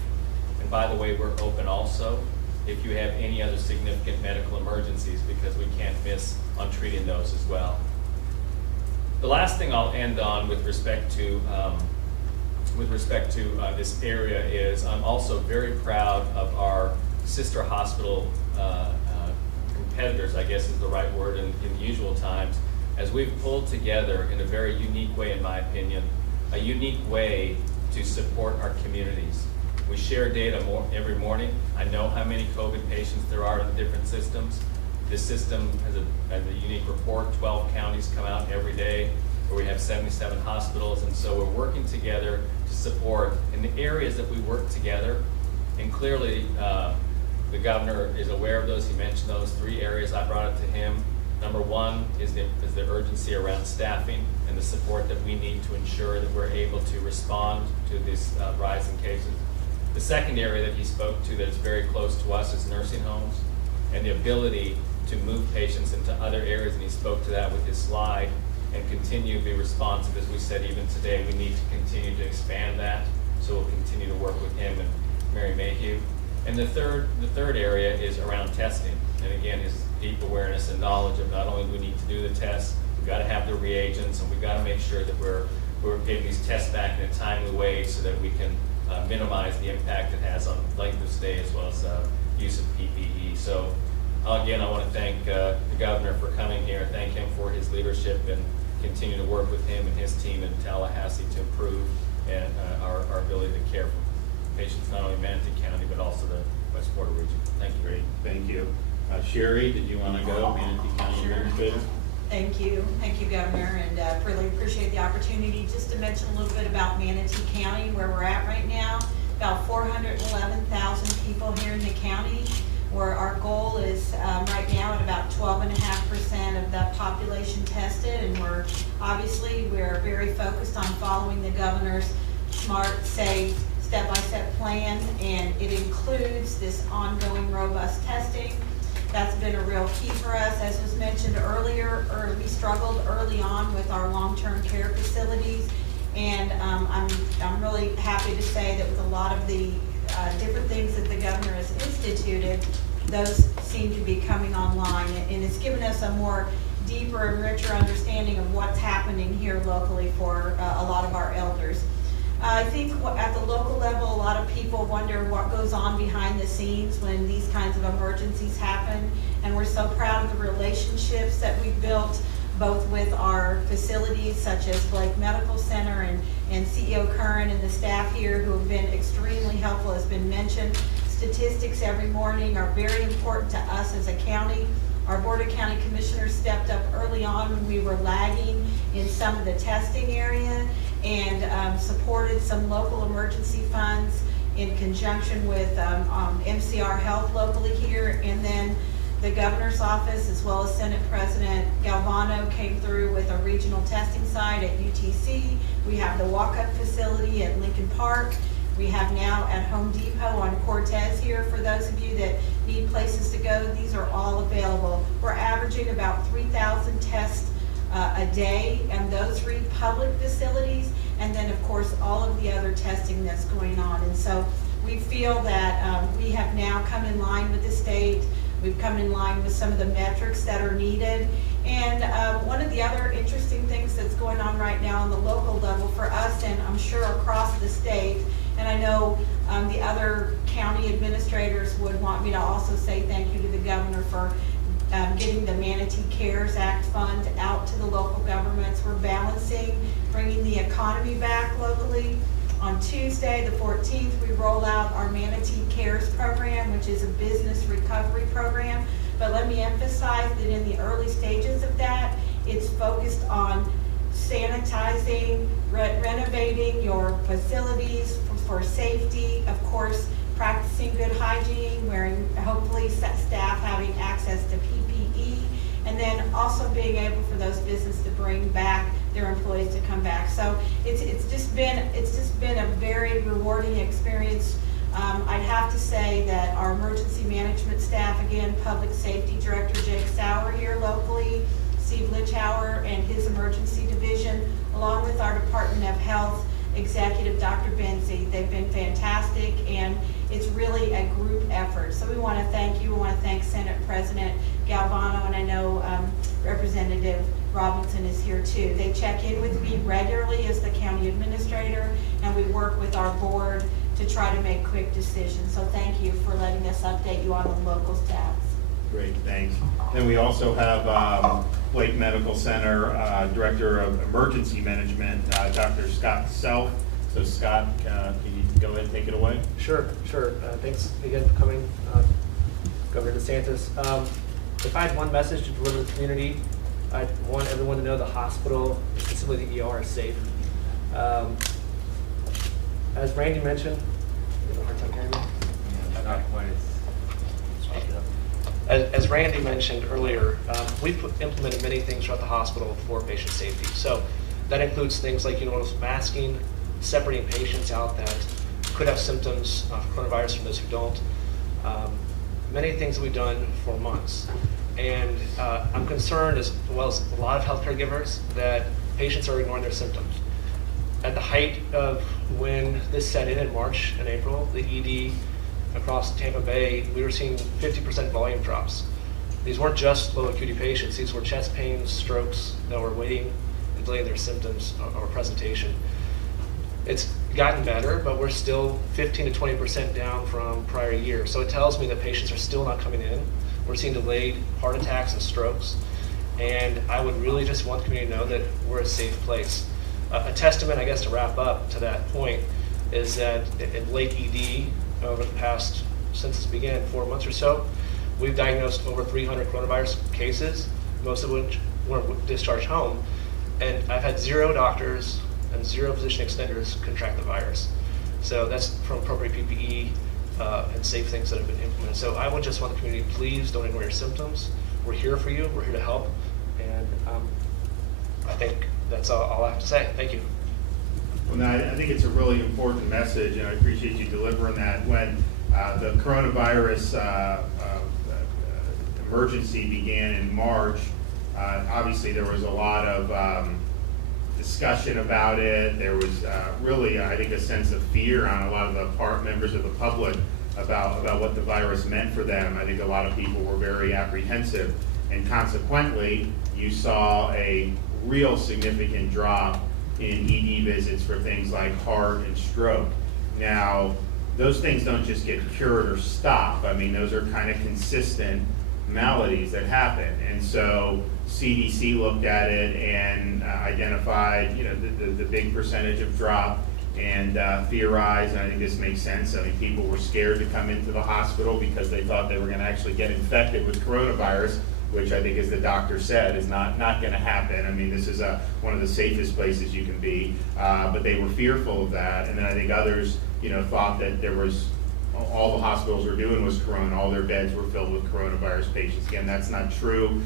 And by the way, we're open also if you have any other significant medical emergencies, because we can't miss on treating those as well. The last thing I'll end on with respect to this area is I'm also very proud of our sister hospital competitors, I guess is the right word in usual times, as we've pulled together in a very unique way, in my opinion, a unique way to support our communities. We share data every morning. I know how many COVID patients there are in the different systems. This system has a unique report. 12 counties come out every day, where we have 77 hospitals, and so we're working together to support in the areas that we work together. And clearly, the governor is aware of those. He mentioned those 3 areas. I brought it to him. Number 1 is the urgency around staffing and the support that we need to ensure that we're able to respond to this rise in cases. The second area that he spoke to that is very close to us is nursing homes and the ability to move patients into other areas, and he spoke to that with his slide, and continue to be responsive. As we said, even today, we need to continue to expand that, so we'll continue to work with him and Mary Mayhew. And the third area is around testing, and again, his deep awareness and knowledge of not only do we need to do the tests, we've got to have the reagents, and we've got to make sure that we're getting these tests back in a timely way so that we can minimize the impact it has on length of stay as well as use of PPE. So again, I want to thank the governor for coming here, thank him for his leadership, and continue to work with him and his team in Tallahassee to improve our ability to care for patients not only in Manatee County but also the West Florida region. Thank you. Great, thank you. Sherry, did you want to go, Manatee County Administrator? Thank you, Governor, and really appreciate the opportunity just to mention a little bit about Manatee County, where we're at right now. About 411,000 people here in the county, where our goal is right now at about 12.5% of the population tested, and we're very focused on following the governor's smart, safe, step-by-step plan, and it includes this ongoing robust testing. That's been a real key for us. As was mentioned earlier, we struggled early on with our long-term care facilities, and I'm really happy to say that with a lot of the different things that the governor has instituted, those seem to be coming online, and it's given us a more deeper and richer understanding of what's happening here locally for a lot of our elders. I think at the local level, a lot of people wonder what goes on behind the scenes when these kinds of emergencies happen, and we're so proud of the relationships that we've built both with our facilities such as Blake Medical Center and CEO Curran and the staff here who have been extremely helpful. As been mentioned, statistics every morning are very important to us as a county. Our Board of County Commissioners stepped up early on when we were lagging in some of the testing area and supported some local emergency funds in conjunction with MCR Health locally here. And then the governor's office as well as Senate President Galvano came through with a regional testing site at UTC. We have the walk-up facility at Lincoln Park. We have now at Home Depot on Cortez here. For those of you that need places to go, these are all available. We're averaging about 3,000 tests a day, and those 3 public facilities, and then of course all of the other testing that's going on. And so we feel that we have now come in line with the state. We've come in line with some of the metrics that are needed. And one of the other interesting things that's going on right now on the local level for us, and I'm sure across the state, and I know the other county administrators would want me to also say thank you to the governor for getting the Manatee CARES Act fund out to the local governments. We're balancing, bringing the economy back locally. On Tuesday, the 14th, we roll out our Manatee CARES program, which is a business recovery program. But let me emphasize that in the early stages of that, it's focused on sanitizing, renovating your facilities for safety, of course, practicing good hygiene, wearing, hopefully staff having access to PPE, and then also being able for those businesses to bring back their employees to come back. So it's just been a very rewarding experience. I'd have to say that our emergency management staff, again, Public Safety Director Jake Sauer here locally, Steve Lichauer and his emergency division, along with our Department of Health Executive Dr. Benzie, they've been fantastic, and it's really a group effort. So we want to thank you. We want to thank Senate President Galvano, and I know Representative Robinson is here too. They check in with me regularly as the county administrator, and we work with our board to try to make quick decisions. So thank you for letting us update you on the local stats. Great, thanks. Then we also have Lake Medical Center Director of Emergency Management, Dr. Scott Self. So Scott, can you go ahead and take it away? Sure. Thanks again for coming, Governor DeSantis. If I had one message to deliver to the community, I'd want everyone to know the hospital, specifically the ER, is safe. As Randy mentioned, you have a hard time hearing me? Not quite. As Randy mentioned earlier, we've implemented many things throughout the hospital for patient safety. So that includes things like universal masking, separating patients out that could have symptoms of coronavirus from those who don't. Many things that we've done for months. And I'm concerned, as well as a lot of healthcare givers, that patients are ignoring their symptoms. At the height of when this set in March and April, the ED across Tampa Bay, we were seeing 50% volume drops. These weren't just low acuity patients, these were chest pains, strokes that were waiting and delaying their symptoms or presentation. It's gotten better, but we're still 15 to 20% down from prior year. So it tells me that patients are still not coming in. We're seeing delayed heart attacks and strokes. And I would really just want the community to know that we're a safe place. A testament, I guess, to wrap up to that point is that in Lake ED, over the past, since this began, 4 months or so, we've diagnosed over 300 coronavirus cases, most of which were discharged home. And I've had 0 doctors and 0 physician extenders contract the virus. So that's from appropriate PPE and safe things that have been implemented. So I would just want the community, please don't ignore your symptoms. We're here for you, we're here to help. And I think that's all I have to say. Thank you. Well, no, I think it's a really important message, and I appreciate you delivering that. When the coronavirus emergency began in March, obviously there was a lot of discussion about it. There was really, I think, a sense of fear on a lot of the members of the public about what the virus meant for them. I think a lot of people were very apprehensive, and consequently, you saw a real significant drop in ED visits for things like heart and stroke. Now, those things don't just get cured or stop. I mean, those are kind of consistent maladies that happen. And so CDC looked at it and identified, the big percentage of drop and theorized, and I think this makes sense. I mean, people were scared to come into the hospital because they thought they were going to actually get infected with coronavirus, which I think, as the doctor said, is not going to happen. I mean, this is one of the safest places you can be, but they were fearful of that. And then I think others, thought that there was all the hospitals were doing was corona, all their beds were filled with coronavirus patients. Again, that's not true.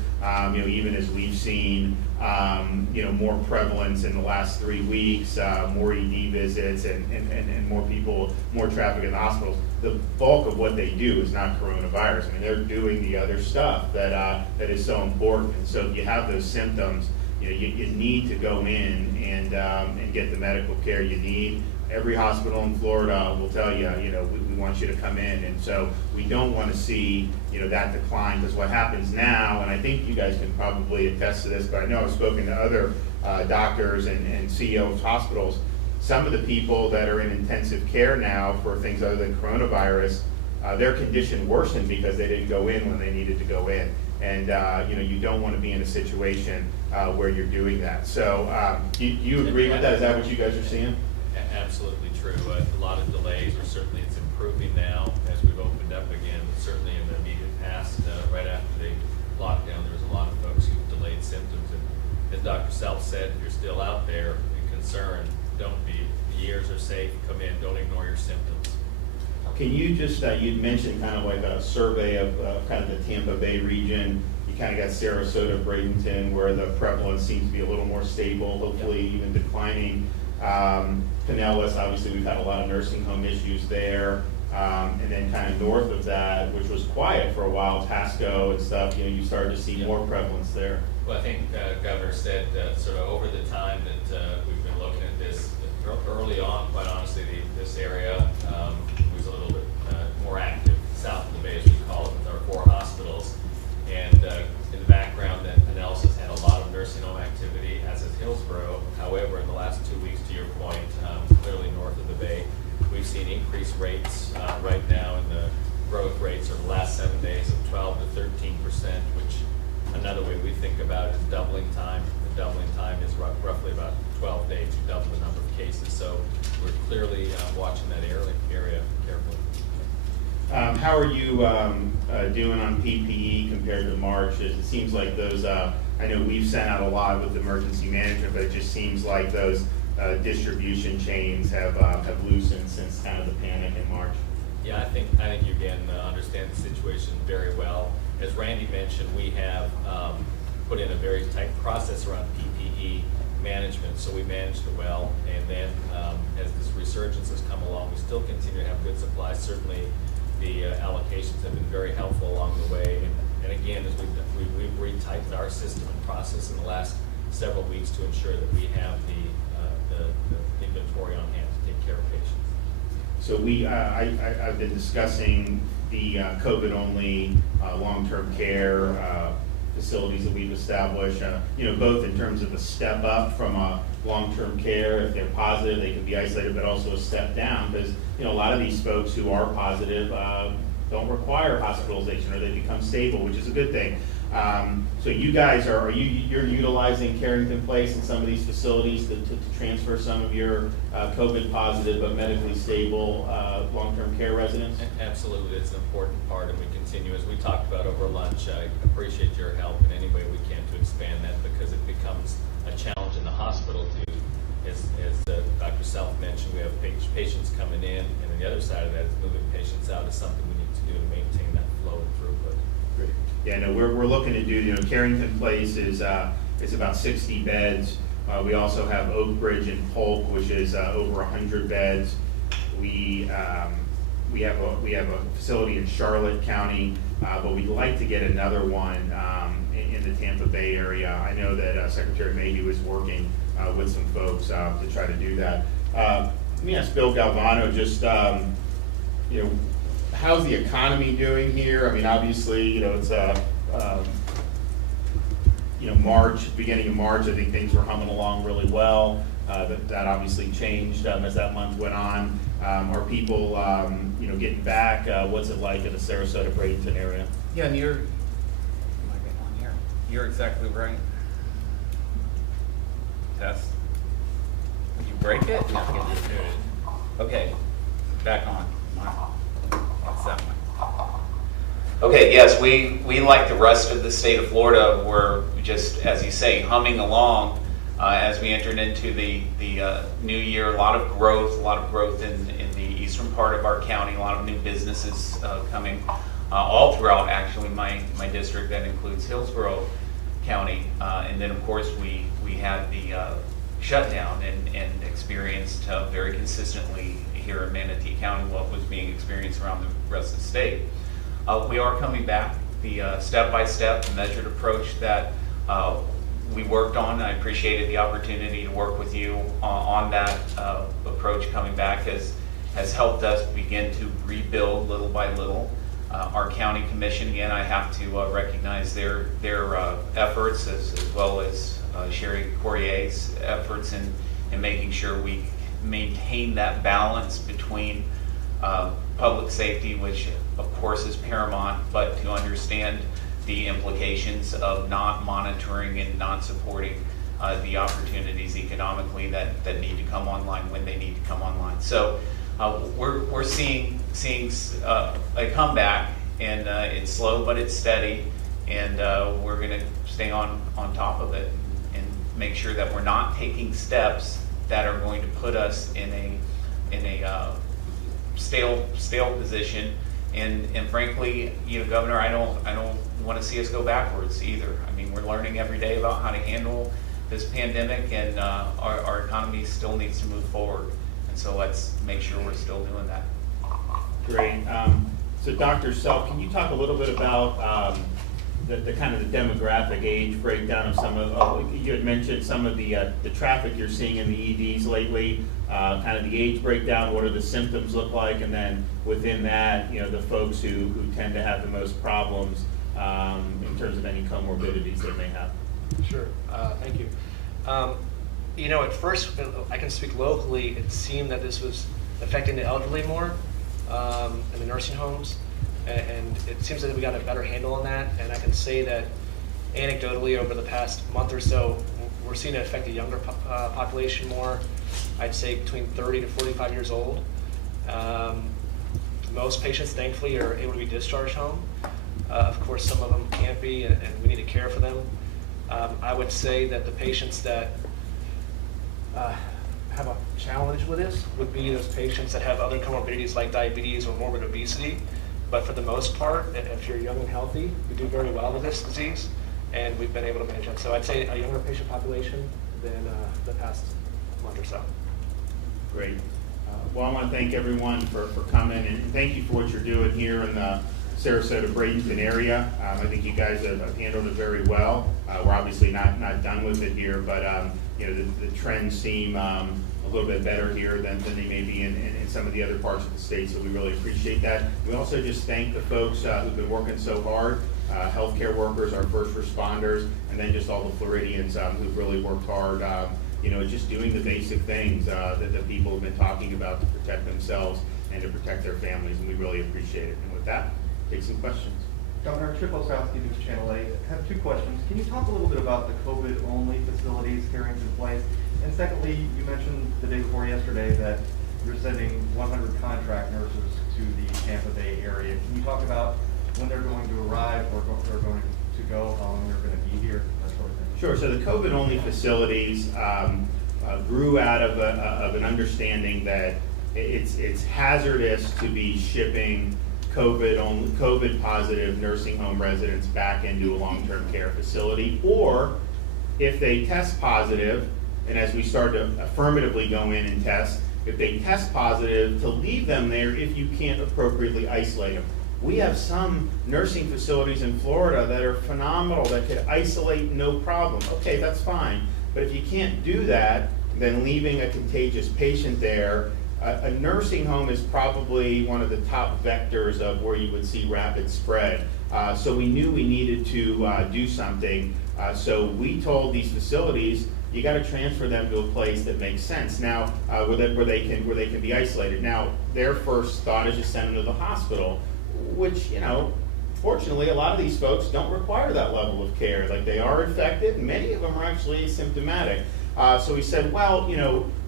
Even as we've seen, more prevalence in the last 3 weeks, more ED visits and more people, more traffic in the hospitals. The bulk of what they do is not coronavirus. I mean, they're doing the other stuff that is so important. And so if you have those symptoms, you need to go in and get the medical care you need. Every hospital in Florida will tell you, we want you to come in. And so we don't want to see, that decline, because what happens now, and I think you guys can probably attest to this, but I know I've spoken to other doctors and CEOs of hospitals. Some of the people that are in intensive care now for things other than coronavirus, their condition worsened because they didn't go in when they needed to go in. And, you don't want to be in a situation where you're doing that. So do you agree with that? Is that what you guys are seeing? Absolutely true. A lot of delays, or certainly it's improving now as we've opened up again. But certainly in the immediate past, right after the lockdown, there was a lot of folks who delayed symptoms. And as Dr. Self said, if you're still out there and concerned, don't be. The years are safe. Come in. Don't ignore your symptoms. Can you just, you'd mentioned kind of like a survey of kind of the Tampa Bay region. You kind of got Sarasota, Bradenton, where the prevalence seems to be a little more stable, hopefully even declining. Pinellas, obviously we've had a lot of nursing home issues there. And then kind of north of that, which was quiet for a while, Pasco and stuff, you started to see more prevalence there. Well, I think Governor said sort of over the time that we've been looking at this, early on, quite honestly, this area was a little bit more active south of the Bay, as we call it, with our 4 hospitals. And in the background, then Pinellas has had a lot of nursing home activity, as has Hillsborough. However, in the last 2 weeks, to your point, clearly north of the Bay, we've seen increased rates right now, and the growth rates over the last 7 days of 12 to 13%, which another way we think about it is doubling time. The doubling time is roughly about 12 days to double the number of cases. So we're clearly watching that area carefully. How are you doing on PPE compared to March? It seems like those, I know we've sent out a lot with emergency management, but it just seems like those distribution chains have loosened since kind of the panic in March. Yeah, I think you again understand the situation very well. As Randy mentioned, we have put in a very tight process around PPE management, so we managed it well. And then as this resurgence has come along, we still continue to have good supply. Certainly the allocations have been very helpful along the way. And again, as we've retightened our system and process in the last several weeks to ensure that we have the inventory on hand to take care of patients. So I've been discussing the COVID-only long-term care facilities that we've established, both in terms of a step up from a long-term care. If they're positive, they can be isolated, but also a step down, because a lot of these folks who are positive don't require hospitalization, or they become stable, which is a good thing. So you guys you're utilizing Carrington Place and some of these facilities to transfer some of your COVID positive but medically stable long-term care residents? Absolutely, it's an important part, and we continue, as we talked about over lunch. I appreciate your help in any way we can to expand that, because it becomes a challenge in the hospital to, as Dr. Self mentioned, we have patients coming in, and on the other side of that is moving patients out is something we need to do to maintain that flow and throughput. Great. Yeah, no, we're looking to do, Carrington Place is about 60 beds. We also have Oak Bridge and Pulp, which is over 100 beds. We have a facility in Charlotte County, but we'd like to get another one in the Tampa Bay area. I know that Secretary Mayhew is working with some folks to try to do that. Let me ask Bill Galvano, just how's the economy doing here? I mean, obviously, it's March, beginning of March. I think things were humming along really well. That obviously changed as that month went on. Are people, getting back? What's it like in the Sarasota, Bradenton area? Yeah, and you're exactly right. Test. Did you break it? Okay, back on. That's that one. Okay, yes, we like the rest of the state of Florida, we're just, as you say, humming along as we entered into the new year. A lot of growth in the eastern part of our county, a lot of new businesses coming all throughout actually my district. That includes Hillsborough County. And then of course we had the shutdown and experienced very consistently here in Manatee County what was being experienced around the rest of the state. We are coming back. The step-by-step measured approach that we worked on. I appreciated the opportunity to work with you on that approach coming back has helped us begin to rebuild little by little. Our county commission, again, I have to recognize their efforts as well as Sherry Corrier's efforts in making sure we maintain that balance between public safety, which of course is paramount, but to understand the implications of not monitoring and not supporting the opportunities economically that need to come online when they need to come online. So we're seeing a comeback, and it's slow but it's steady, and we're going to stay on top of it and make sure that we're not taking steps that are going to put us in a stale position. And frankly, Governor, I don't want to see us go backwards either. I mean, we're learning every day about how to handle this pandemic, and our economy still needs to move forward. And so let's make sure we're still doing that. Great. So Dr. Self, can you talk a little bit about the kind of the demographic age breakdown of some of, you had mentioned some of the traffic you're seeing in the EDs lately, kind of the age breakdown, what do the symptoms look like, and then within that, the folks who tend to have the most problems in terms of any comorbidities they may have. Sure, thank you. At first, I can speak locally, it seemed that this was affecting the elderly more in the nursing homes, and it seems that we got a better handle on that, and I can say that anecdotally over the past month or so, we're seeing it affect the younger population more. I'd say between 30 to 45 years old. Most patients, thankfully, are able to be discharged home. Of course, some of them can't be, and we need to care for them. I would say that the patients that have a challenge with this would be those patients that have other comorbidities like diabetes or morbid obesity. But for the most part, if you're young and healthy, you do very well with this disease, and we've been able to manage it. So I'd say a younger patient population than the past month or so. Great. Well, I want to thank everyone for coming, and thank you for what you're doing here in the Sarasota Bradenton area. I think you guys have handled it very well. We're obviously not done with it here, but the trends seem a little bit better here than they may be in some of the other parts of the state, so we really appreciate that. We also just thank the folks who've been working so hard, healthcare workers, our first responders, and then just all the Floridians who've really worked hard, just doing the basic things that the people have been talking about to protect themselves and to protect their families, and we really appreciate it. And with that, take some questions. Governor, Chip Osowski, News Channel 8. I have two questions. Can you talk a little bit about the COVID-only facilities hearings in place? And secondly, you mentioned the day before yesterday that you're sending 100 contract nurses to the Tampa Bay area. Can you talk about when they're going to arrive or they're going to go, how long they're going to be here, that sort of thing? Sure. So the COVID-only facilities grew out of an understanding that it's hazardous to be shipping COVID positive nursing home residents back into a long-term care facility, or if they test positive, and as we start to affirmatively go in and test, if they test positive, to leave them there if you can't appropriately isolate them. We have some nursing facilities in Florida that are phenomenal, that could isolate no problem. Okay, that's fine. But if you can't do that, then leaving a contagious patient there, a nursing home is probably one of the top vectors of where you would see rapid spread. So we knew we needed to do something. So we told these facilities, you got to transfer them to a place that makes sense. Now, where they can be isolated. Now, their first thought is just send them to the hospital, which, fortunately, a lot of these folks don't require that level of care. Like, they are infected, and many of them are actually asymptomatic. So we said, well,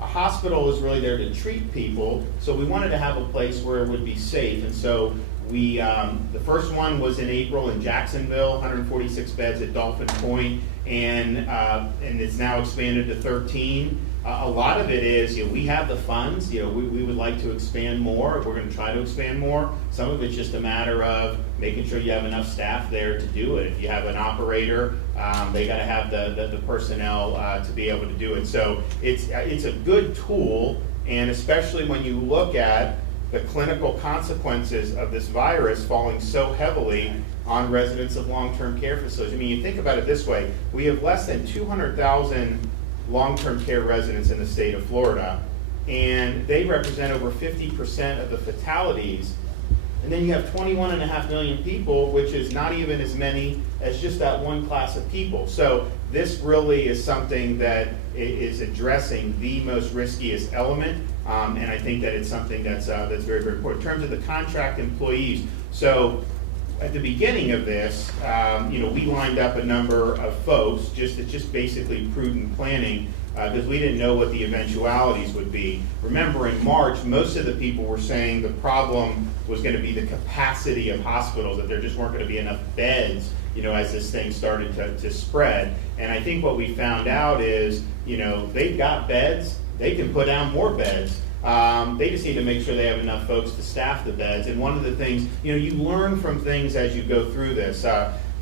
a hospital is really there to treat people, so we wanted to have a place where it would be safe. And so The first one was in April in Jacksonville, 146 beds at Dolphin Point, and it's now expanded to 13. A lot of it is, we have the funds, we would like to expand more. We're going to try to expand more. Some of it's just a matter of making sure you have enough staff there to do it. If you have an operator, they got to have the personnel to be able to do it. So it's a good tool, and especially when you look at the clinical consequences of this virus falling so heavily on residents of long-term care facilities. I mean, you think about it this way, we have less than 200,000 long-term care residents in the state of Florida, and they represent over 50% of the fatalities. And then you have 21.5 million people, which is not even as many as just that one class of people. So this really is something that is addressing the most riskiest element, and I think that it's something that's very, very important. In terms of the contract employees, so at the beginning of this, we lined up a number of folks, just basically prudent planning, because we didn't know what the eventualities would be. Remember, in March, most of the people were saying the problem was going to be the capacity of hospitals, that there just weren't going to be enough beds, as this thing started to spread. And I think what we found out is, they've got beds, they can put down more beds. They just need to make sure they have enough folks to staff the beds. And one of the things, you learn from things as you go through this.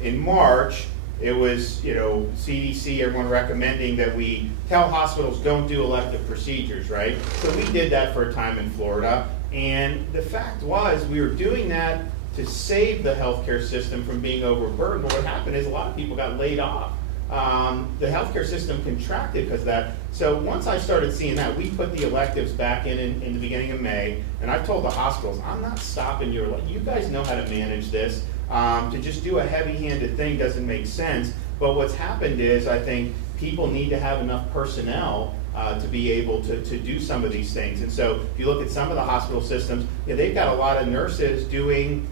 In March, it was, CDC, everyone recommending that we tell hospitals don't do elective procedures, right? So we did that for a time in Florida. And the fact was, we were doing that to save the healthcare system from being overburdened. But what happened is a lot of people got laid off. The healthcare system contracted because of that. So once I started seeing that, we put the electives back in the beginning of May, and I told the hospitals, I'm not stopping you guys know how to manage this. To just do a heavy-handed thing doesn't make sense. But what's happened is, I think people need to have enough personnel to be able to do some of these things. And so if you look at some of the hospital systems, they've got a lot of nurses doing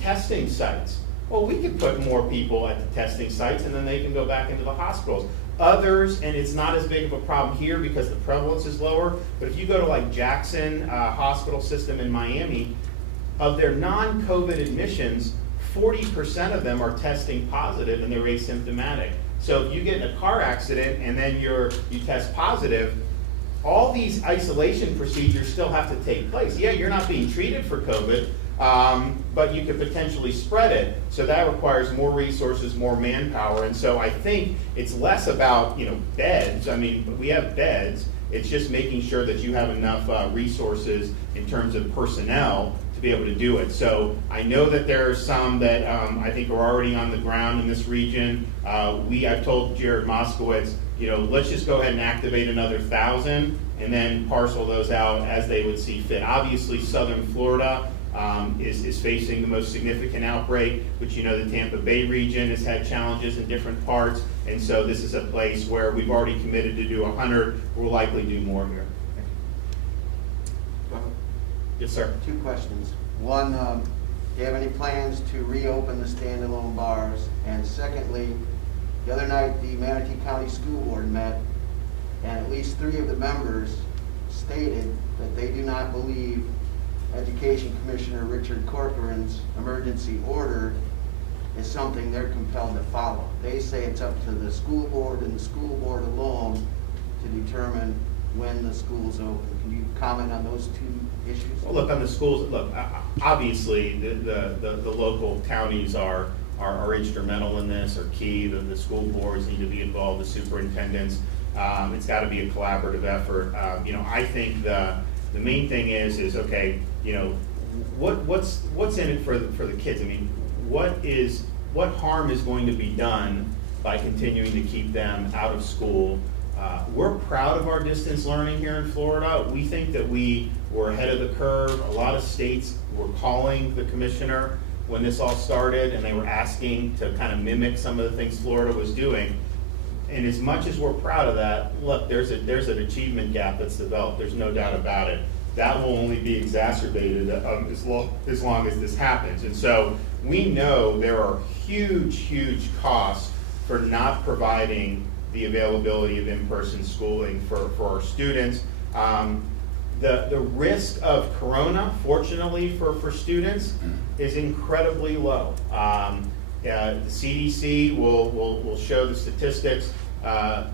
testing sites. Well, we could put more people at the testing sites, and then they can go back into the hospitals. Others, and it's not as big of a problem here because the prevalence is lower, but if you go to like Jackson Hospital System in Miami, of their non-COVID admissions, 40% of them are testing positive and they're asymptomatic. So if you get in a car accident and then you test positive, all these isolation procedures still have to take place. Yeah, you're not being treated for COVID, but you could potentially spread it. So that requires more resources, more manpower. And so I think it's less about, beds. I mean, we have beds. It's just making sure that you have enough resources in terms of personnel to be able to do it. So I know that there are some that I think are already on the ground in this region. I've told Jared Moskowitz, let's just go ahead and activate another 1,000 and then parcel those out as they would see fit. Obviously, southern Florida is facing the most significant outbreak, which the Tampa Bay region has had challenges in different parts, and so this is a place where we've already committed to do 100. We'll likely do more here. Yes, sir. 2 questions. One, do you have any plans to reopen the standalone bars? And secondly, the other night the Manatee County School Board met, and at least 3 of the members stated that they do not believe Education Commissioner Richard Corcoran's emergency order is something they're compelled to follow. They say it's up to the school board and the school board alone to determine when the school's open. Can you comment on those 2 issues? Well, look, on the schools, obviously the local counties are instrumental in this, are key. The school boards need to be involved, the superintendents. It's got to be a collaborative effort. I think the main thing is okay, what's in it for the kids? I mean, what harm is going to be done by continuing to keep them out of school? We're proud of our distance learning here in Florida. We think that we were ahead of the curve. A lot of states were calling the commissioner when this all started, and they were asking to kind of mimic some of the things Florida was doing. And as much as we're proud of that, look, there's an achievement gap that's developed. There's no doubt about it. That will only be exacerbated as long as this happens. And so we know there are huge costs for not providing the availability of in-person schooling for our students. the risk of corona, fortunately for students, is incredibly low. The CDC will show the statistics.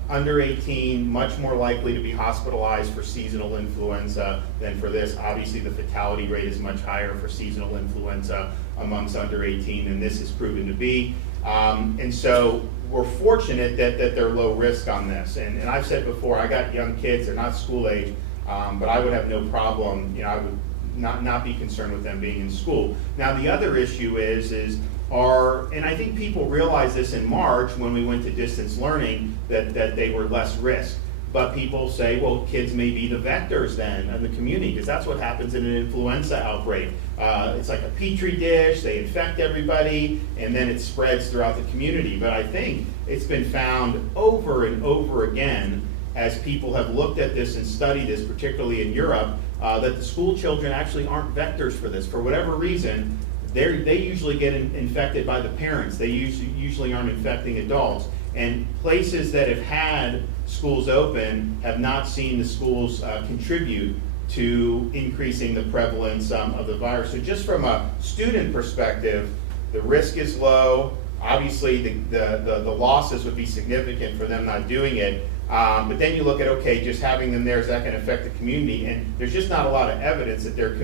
Under 18, much more likely to be hospitalized for seasonal influenza than for this. Obviously, the fatality rate is much higher for seasonal influenza amongst under 18 than this has proven to be. And so we're fortunate that they're low risk on this. And I've said before, I got young kids, they're not school age, but I would have no problem, I would not be concerned with them being in school. Now, the other issue and I think people realized this in March when we went to distance learning, that they were less risk. But people say, well, kids may be the vectors then in the community, because that's what happens in an influenza outbreak. It's like a petri dish, they infect everybody, and then it spreads throughout the community. But I think it's been found over and over again, as people have looked at this and studied this, particularly in Europe, that the school children actually aren't vectors for this. For whatever reason, they usually get infected by the parents. They usually aren't infecting adults. And places that have had schools open have not seen the schools contribute to increasing the prevalence of the virus. So just from a student perspective, the risk is low. Obviously, the losses would be significant for them not doing it. But then you look at, okay, just having them there, is that going to affect the community? And there's just not a lot of evidence that they're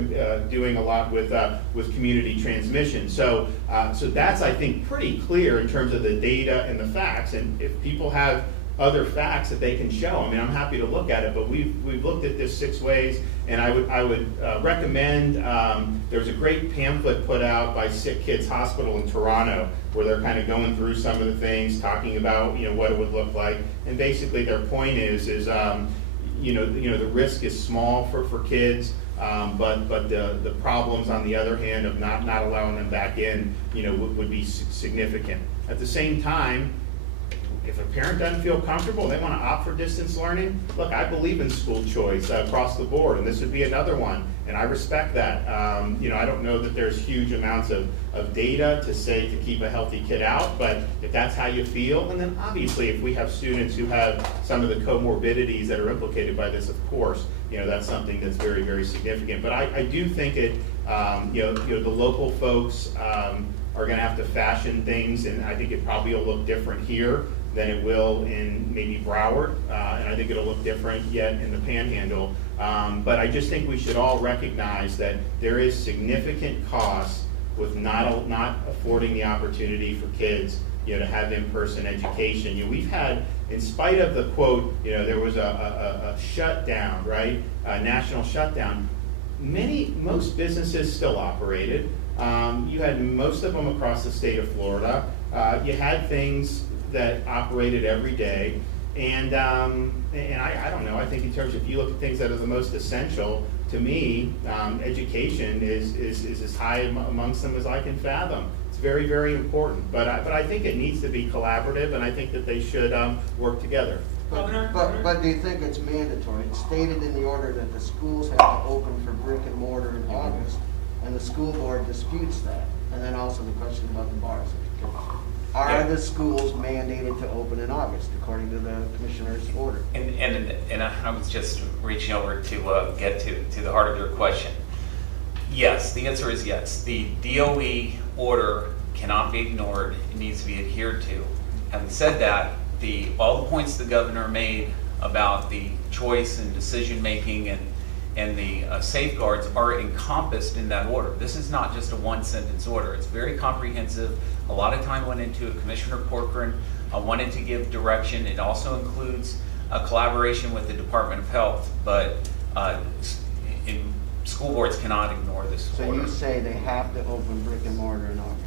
doing a lot with community transmission. So that's, I think, pretty clear in terms of the data and the facts. And if people have other facts that they can show, I mean, I'm happy to look at it. But we've looked at this 6 ways, and I would recommend. There's a great pamphlet put out by Sick Kids Hospital in Toronto, where they're kind of going through some of the things, talking about what it would look like, and basically their point is the risk is small for kids, but the problems on the other hand of not allowing them back in would be significant. At the same time, if a parent doesn't feel comfortable, they want to opt for distance learning, look, I believe in school choice across the board, and this would be another one, and I respect that. I don't know that there's huge amounts of data to say to keep a healthy kid out, but if that's how you feel, and then obviously if we have students who have some of the comorbidities that are implicated by this, of course, that's something that's very, very significant. But I do think the local folks are going to have to fashion things, and I think it probably will look different here than it will in maybe Broward, and I think it'll look different yet in the Panhandle. But I just think we should all recognize that there is significant cost with not affording the opportunity for kids, to have in-person education. We've had, in spite of the quote, there was a shutdown, right? A national shutdown. Most businesses still operated. You had most of them across the state of Florida. You had things that operated every day, and I don't know. I think in terms of, if you look at things that are the most essential to me, education is as high amongst them as I can fathom. It's very, very important. But I think it needs to be collaborative, and I think that they should work together. But do you think it's mandatory? It's stated in the order that the schools have to open for brick and mortar in August, and the school board disputes that. And then also the question about the bars. Are the schools mandated to open in August, according to the commissioner's order? And I was just reaching over to get to the heart of your question. Yes, the answer is yes. The DOE order cannot be ignored. It needs to be adhered to. Having said that, all the points the governor made about the choice and decision making and the safeguards are encompassed in that order. This is not just a one-sentence order. It's very comprehensive. A lot of time went into it. Commissioner Corcoran wanted to give direction. It also includes a collaboration with the Department of Health, but school boards cannot ignore this order. So you say they have to open brick and mortar in August?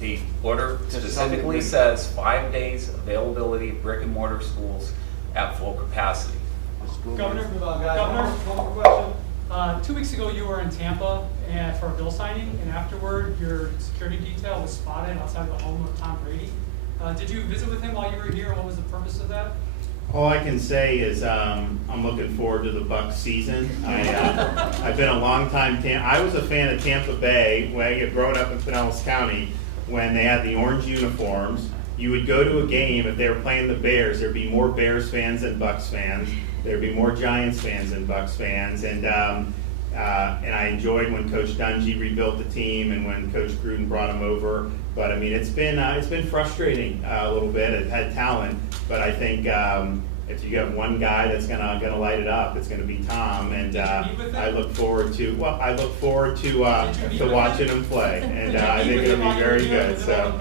The order specifically says 5 days availability of brick and mortar schools at full capacity. Governor, one more question. 2 weeks ago, you were in Tampa for a bill signing, and afterward, your security detail was spotted outside the home of Tom Brady. Did you visit with him while you were here? What was the purpose of that? All I can say is I'm looking forward to the Bucs season. I've been a long time I was a fan of Tampa Bay when I had grown up in Pinellas County when they had the orange uniforms you would go to a game, if they were playing the Bears, there'd be more Bears fans than Bucks fans. There'd be more Giants fans than Bucks fans. And I enjoyed when Coach Dungy rebuilt the team and when Coach Gruden brought him over. But I mean, it's been frustrating a little bit. It had talent, but I think if you have one guy that's gonna light it up, it's gonna be Tom. And I look forward to watching him play. And I think it'll be very good. So.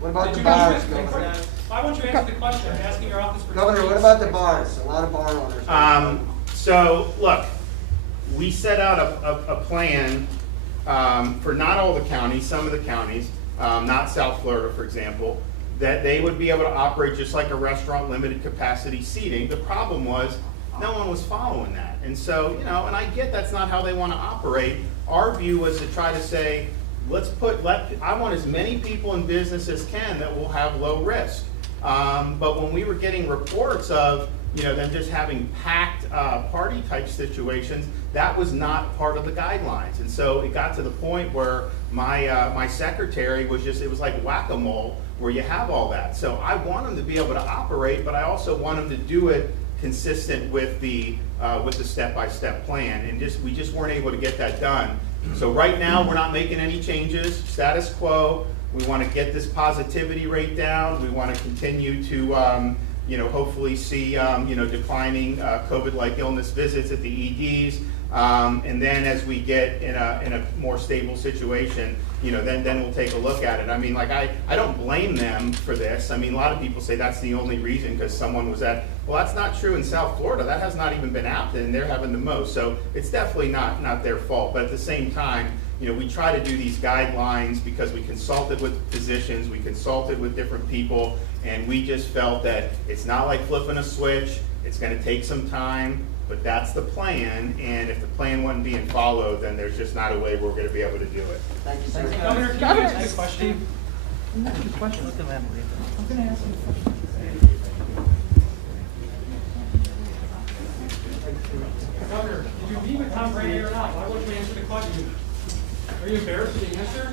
What about the bars, Governor? Why won't you answer the question? I'm asking your office for. Governor, what about the bars? A lot of bar owners. So look, we set out a plan for not all the counties, some of the counties, not South Florida, for example, that they would be able to operate just like a restaurant, limited capacity seating. The problem was no one was following that. And so, and I get that's not how they want to operate. Our view was to try to say, I want as many people in business as can that will have low risk. But when we were getting reports of, them just having packed party type situations, that was not part of the guidelines. And so it got to the point where my secretary was it was like whack-a-mole where you have all that. So I want them to be able to operate, but I also want them to do it consistent with the step-by-step plan. And we just weren't able to get that done. So right now, we're not making any changes, status quo. We want to get this positivity rate down. We want to continue to, hopefully see, declining COVID-like illness visits at the EDs. And then as we get in a more stable situation, then we'll take a look at it. I mean, I don't blame them for this. I mean, a lot of people say that's the only reason because someone was at, well, that's not true in South Florida. That has not even been out, and they're having the most. So it's definitely not their fault. But at the same time, we try to do these guidelines because we consulted with physicians, we consulted with different people, and we just felt that it's not like flipping a switch. It's going to take some time, but that's the plan. And if the plan wasn't being followed, then there's just not a way we're going to be able to do it. Thank you, sir. Governor, can you answer the question? I'm going to ask you a question. Governor, did you meet with Tom Brady or not? Why won't you answer the question? Are you embarrassed with the answer?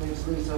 Thanks, Lisa.